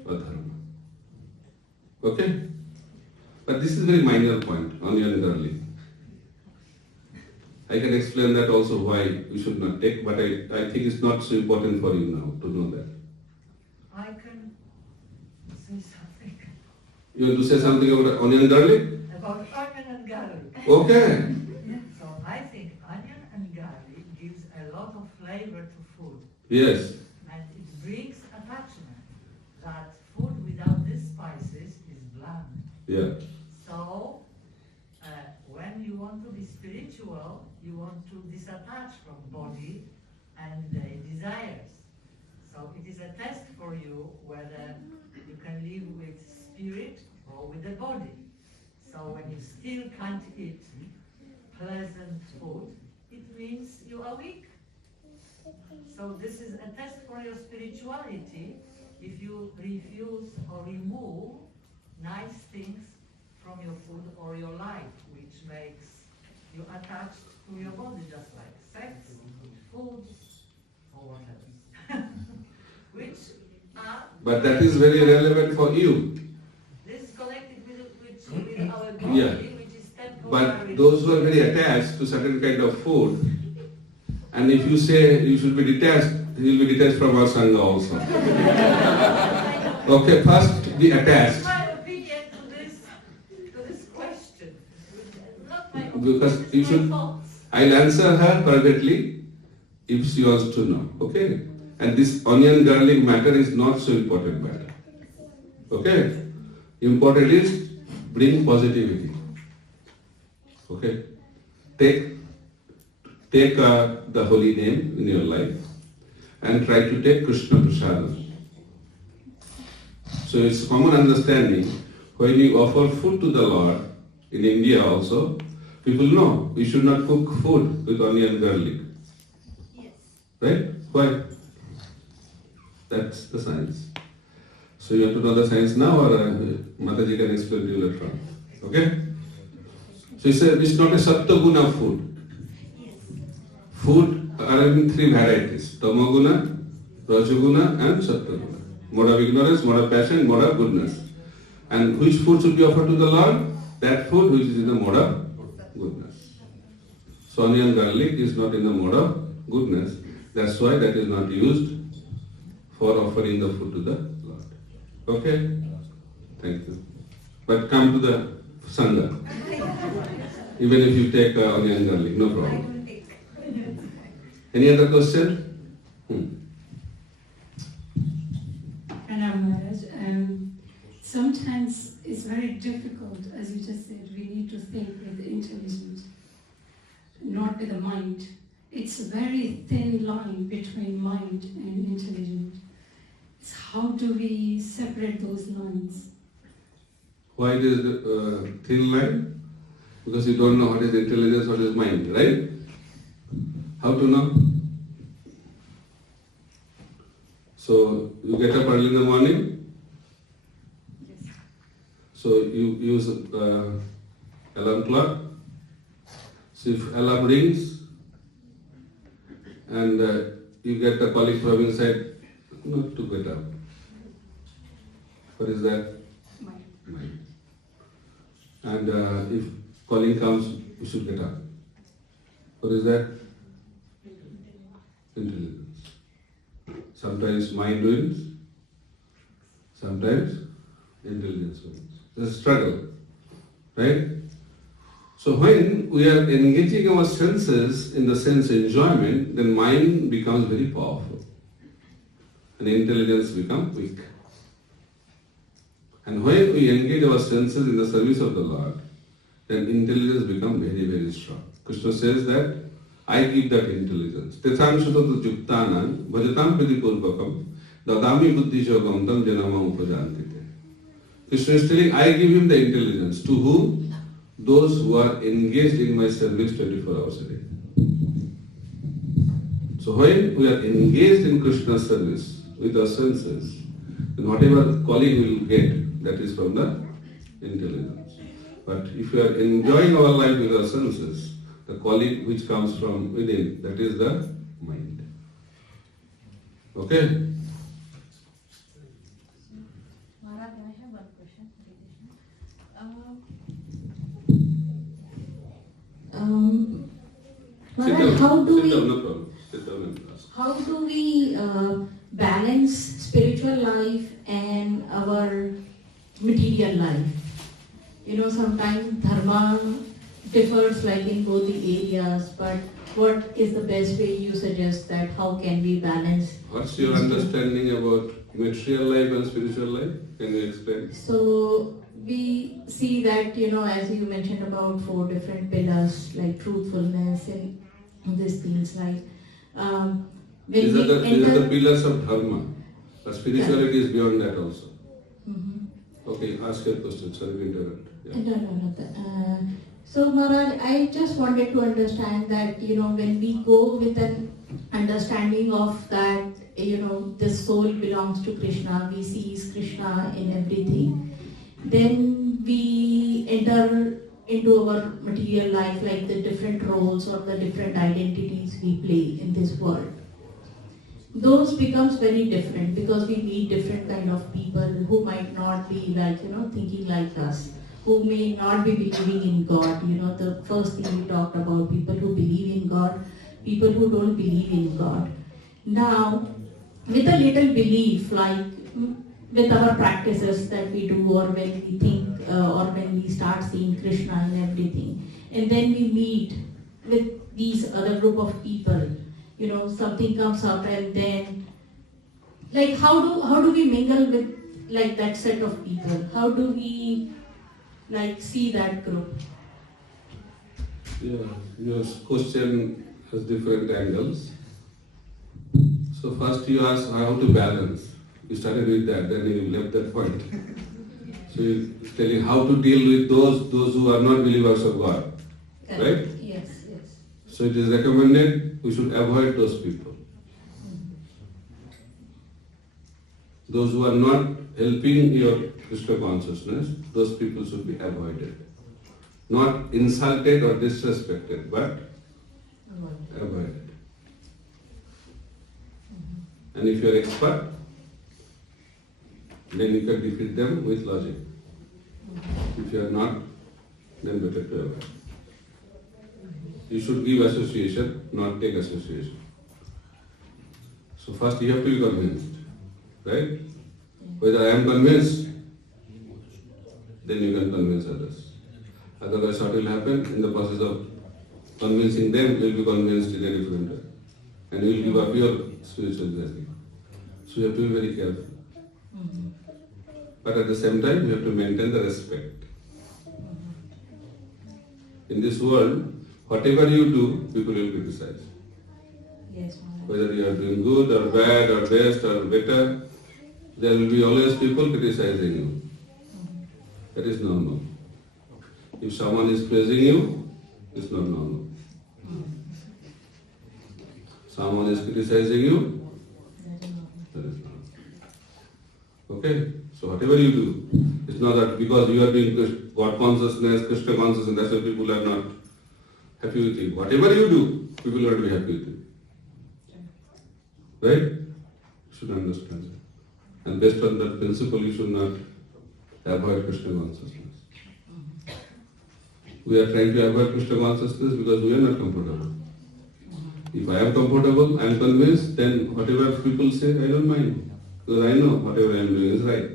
adharma. Okay? But this is a very minor point, onion and garlic. I can explain that also why we should not take, but I think it's not so important for you now to know that. I can say something You want to say something about onion and garlic? about onion and garlic. Okay. So I think onion and garlic gives a lot of flavor to food, Yes. and it brings attachment. That food without these spices is bland. Yeah. So when you want to be spiritual, you want to disattach from body and desires. So it is a test for you whether you can live with spirit or with the body. So when you still can't eat pleasant food, it means you are weak. So this is a test for your spirituality if you refuse or remove nice things from your food or your life, which makes you attached to your body, just like sex, food, or whatever. Which are... But that is very relevant for you. This is connected with our body, Yeah. which is temporary. But those who are very attached to certain kind of food, and if you say you should be detached, he will be detached from our Sangha also. Okay, first be attached. My opinion to this question. Not my Because opinion, you it's my should, thoughts. I'll answer her privately if she wants to know. Okay? And this onion garlic matter is not so important matter. Okay? Important is bring positivity. Okay? Take the holy name in your life and try to take Krishna Prachar. So it's common understanding when you offer food to the Lord, in India also, people know we should not cook food with onion and garlic. Yes. Right? Why? That's the science. So you have to know the science now, or Mataji can explain to you later on. Okay? So it's not a Sattva-guna food. Yes. Food are in 3 varieties: Tamaguna, Rajaguna and Sattva-guna. Mode of ignorance, mode of passion, mode of goodness. And which food should be offered to the Lord? That food which is in the mode of goodness. So onion garlic is not in the mode of goodness. That's why that is not used for offering the food to the Lord. Okay? Thank you. But come to the Sangha. Even if you take onion garlic, no I problem. don't take. Any other question? Pranam Maharaj. Sometimes it's very difficult, as you just said, we need to think with intelligence, not with the mind. It's a very thin line between mind and intelligence. It's how do we separate those lines? Why it is thin line? Because you don't know what is intelligence, what is mind, right? How to know? So you get up early in the morning. So you use alarm clock. So if alarm rings and you get a colleague from inside, not to get up. What is that? Mind. And if calling comes, you should get up. What is that? Intelligence. Sometimes mind wins, sometimes intelligence wins. It's a struggle, right? So when we are engaging our senses in the sense enjoyment, then mind becomes very powerful and intelligence becomes weak. And when we engage our senses in the service of the Lord, then intelligence becomes very, very strong. Krishna says that I give that intelligence. Tetham shatatu juktanam bhajatam pradipurvakam dadami buddhi yogam tam janama upajantite. Krishna is telling, I give him the intelligence. To whom? Those who are engaged in my service 24 hours a day. So when we are engaged in Krishna's service with our senses, then whatever calling we will get, that is from the intelligence. But if we are enjoying our life with our senses, the calling which comes from within, that is the mind. Okay? Maharaj, I have one question. Maharaj, how do Sit we down, no problem. Sit down and ask. how do we balance spiritual life and our material life? You know, sometimes dharma differs like in both the areas, but what is the best way you suggest that how can we balance? What's your understanding about material life and spiritual life? Can you explain? So we see that, you know, as you mentioned about 4 different pillars like truthfulness and these things like when These we are the enter. pillars of dharma. But spirituality is beyond that also. Mhm. Okay, ask your question. Sorry to interrupt. Yeah. No. So Maharaj, I just wanted to understand that, you know, when we go with an understanding of that, you know, this soul belongs to Krishna, we see Krishna in everything, then we enter into our material life, like the different roles or the different identities we play in this world. Those becomes very different because we meet different kind of people who might not be like, you know, thinking like us, who may not be believing in God. You know, the first thing we talked about, people who believe in God, people who don't believe in God. Now, with a little belief, like with our practices that we do, or when we think, or when we start seeing Krishna in everything, and then we meet with these other group of people, you know, something comes up, and then, like, how do we mingle with like that set of people? How do we like see that group? Yeah, your question has different angles. So first you ask how to balance. You started with that, then you left that point. So you're telling how to deal with those who are not believers of God, right? Yes. So it is recommended we should avoid those people. Those who are not helping your Krishna consciousness, those people should be avoided. Not insulted or disrespected, but avoided. And if you are expert, then you can defeat them with logic. If you are not, then better to avoid. You should give association, not take association. So first you have to be convinced, right? Whether I am convinced, then you can convince others. Otherwise what will happen? In the process of convincing them, you will be convinced in a different way. And you will give up your spiritual journey. So you have to be very careful. But at the same time, you have to maintain the respect. In this world, whatever you do, people will criticize. Yes, Maharaj. Whether you are doing good or bad or best or better, there will be always people criticizing you. That is normal. If someone is praising you, it's not normal. Someone is criticizing you, that is normal. Okay? So whatever you do, it's not that because you are doing God consciousness, Krishna consciousness, that's why people are not happy with you. Whatever you do, people will not be happy with you. Right? You should understand that. And based on that principle, you should not avoid Krishna consciousness. We are trying to avoid Krishna consciousness because we are not comfortable. If I am comfortable, I am convinced, then whatever people say, I don't mind. Because I know whatever I am doing is right.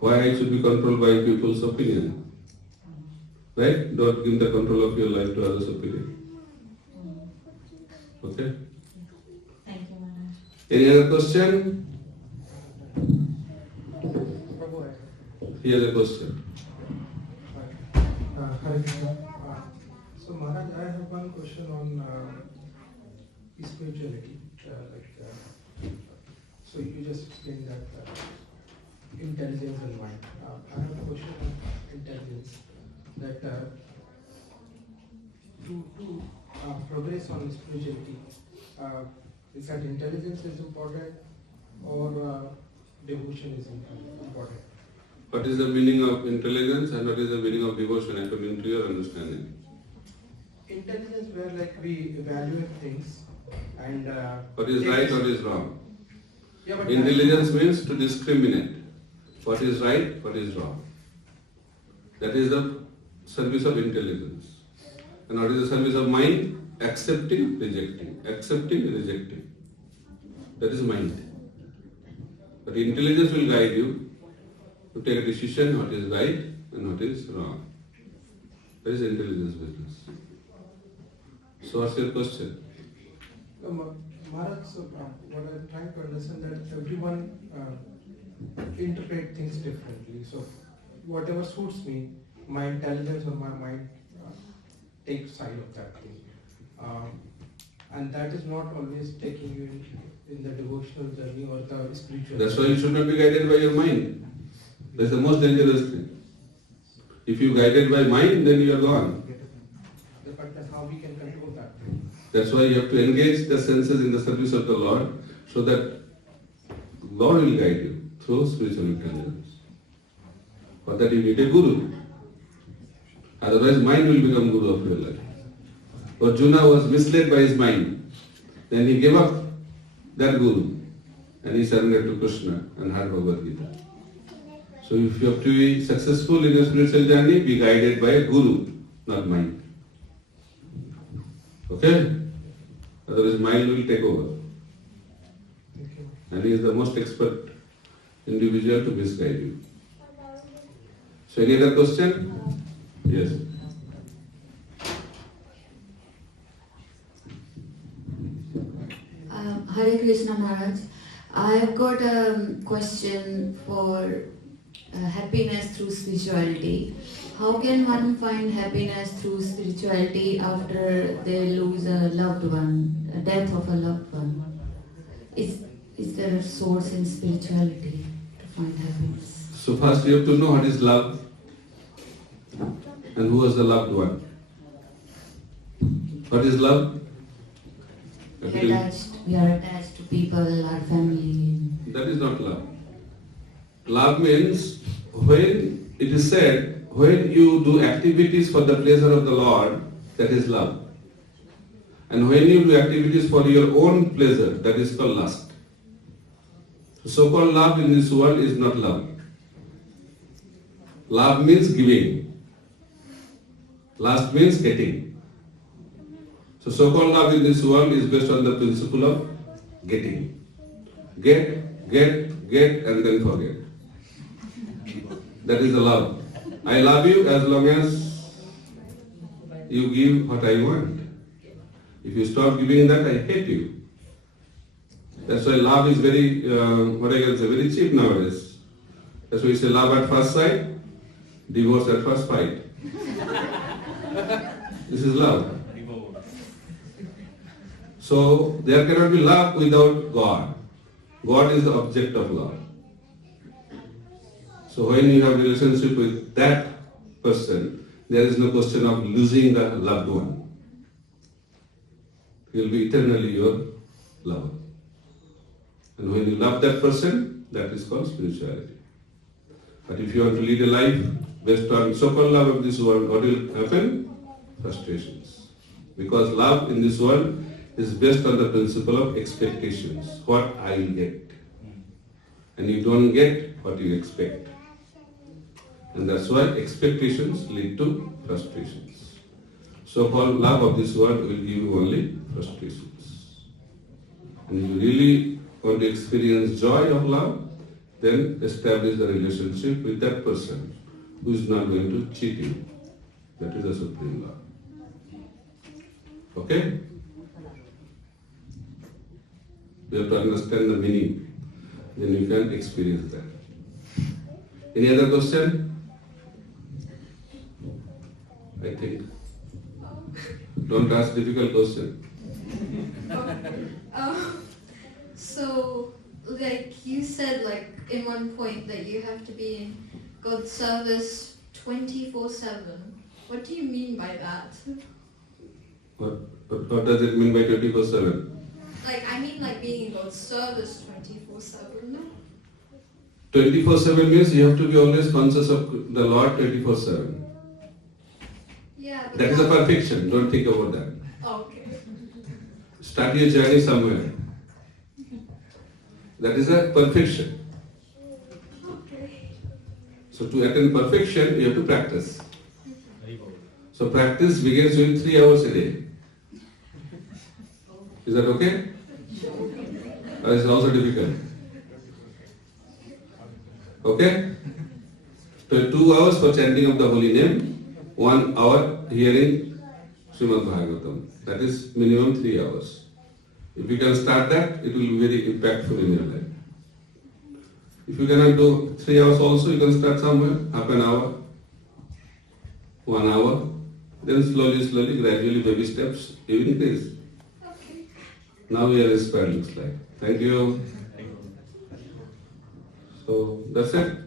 Why I should be controlled by people's opinion? Right? Don't give the control of your life to others' opinion. Okay? Thank you, Maharaj. Any other question? Prabhu, Here's a question. Hare Krishna. So Maharaj, I have one question on spirituality. So you just explained that intelligence and mind. I have a question on intelligence. That to progress on spirituality, is that intelligence is important or devotion is important? What is the meaning of intelligence and what is the meaning of devotion according to your understanding? Intelligence where like we evaluate things and What is right, what is wrong? Yeah, but Intelligence means to discriminate what is right, what is wrong. That is the service of intelligence. And what is the service of mind? Accepting, rejecting. Accepting, rejecting. That is mind. But intelligence will guide you to take a decision what is right and what is wrong. That is intelligence business. So what's your question? Maharaj, so what I'm trying to understand that everyone interpret things differently. So whatever suits me, my intelligence or my mind takes side of that thing. And that is not always taking you in the devotional journey or the spiritual That's why you should not be guided by your mind. That's the most dangerous thing. If you guided by mind, then you are gone. But that's how we can control that thing. That's why you have to engage the senses in the service of the Lord so that Lord will guide you through spiritual intelligence. For that you need a guru. Otherwise mind will become guru of your life. Arjuna was misled by his mind. Then he gave up that guru and he surrendered to Krishna and had Bhagavad Gita. So if you have to be successful in your spiritual journey, be guided by a guru, not mind. Okay? Otherwise mind will take over. And he is the most expert individual to misguide you. So any other question? Yes. Hare Krishna Maharaj. I've got a question for happiness through spirituality. How can one find happiness through spirituality after they lose a loved one, a death of a loved one? Is there a source in spirituality to find happiness? So first you have to know what is love and who was the loved one. What is love? We are attached to people, our family. That is not love. Love means when it is said, when you do activities for the pleasure of the Lord, that is love. And when you do activities for your own pleasure, that is called lust. So-called love in this world is not love. Love means giving. Lust means getting. So so-called love in this world is based on the principle of getting. Get, and then forget. That is the love. I love you as long as you give what I want. If you stop giving that, I hate you. That's why love is very, very cheap nowadays. That's why we say love at first sight, divorce at first fight. This is love. So there cannot be love without God. God is the object of love. So when you have relationship with that person, there is no question of losing the loved one. He will be eternally your lover. And when you love that person, that is called spirituality. But if you want to lead a life based on so-called love of this world, what will happen? Frustrations. Because love in this world is based on the principle of expectations. What I will get. And you don't get what you expect. And that's why expectations lead to frustrations. So-called love of this world will give you only frustrations. And if you really want to experience joy of love, then establish the relationship with that person who is not going to cheat you. That is the supreme love. Okay? You have to understand the meaning. Then you can experience that. Any other question? I think. Don't ask difficult question. So, like you said, like in one point that you have to be in God's service 24/7. What do you mean by that? What does it mean by 24/7? Like, I mean like being in God's service 24/7. 24/7 means you have to be always conscious of the Lord 24/7. Yeah. But That is a perfection. Don't think about that. Okay. Start your journey somewhere. That is a perfection. Okay. So to attain perfection, you have to practice. So practice begins with 3 hours a day. Is that okay? Or is it also difficult? Okay? So 2 hours for chanting of the holy name, 1 hour hearing Srimad Bhagavatam. That is minimum 3 hours. If you can start that, it will be very impactful in your life. If you cannot do 3 hours also, you can start somewhere, half an hour, 1 hour, then slowly, gradually, baby steps, you will increase. Okay. Now we are inspired, looks like. Thank you. So, that's it.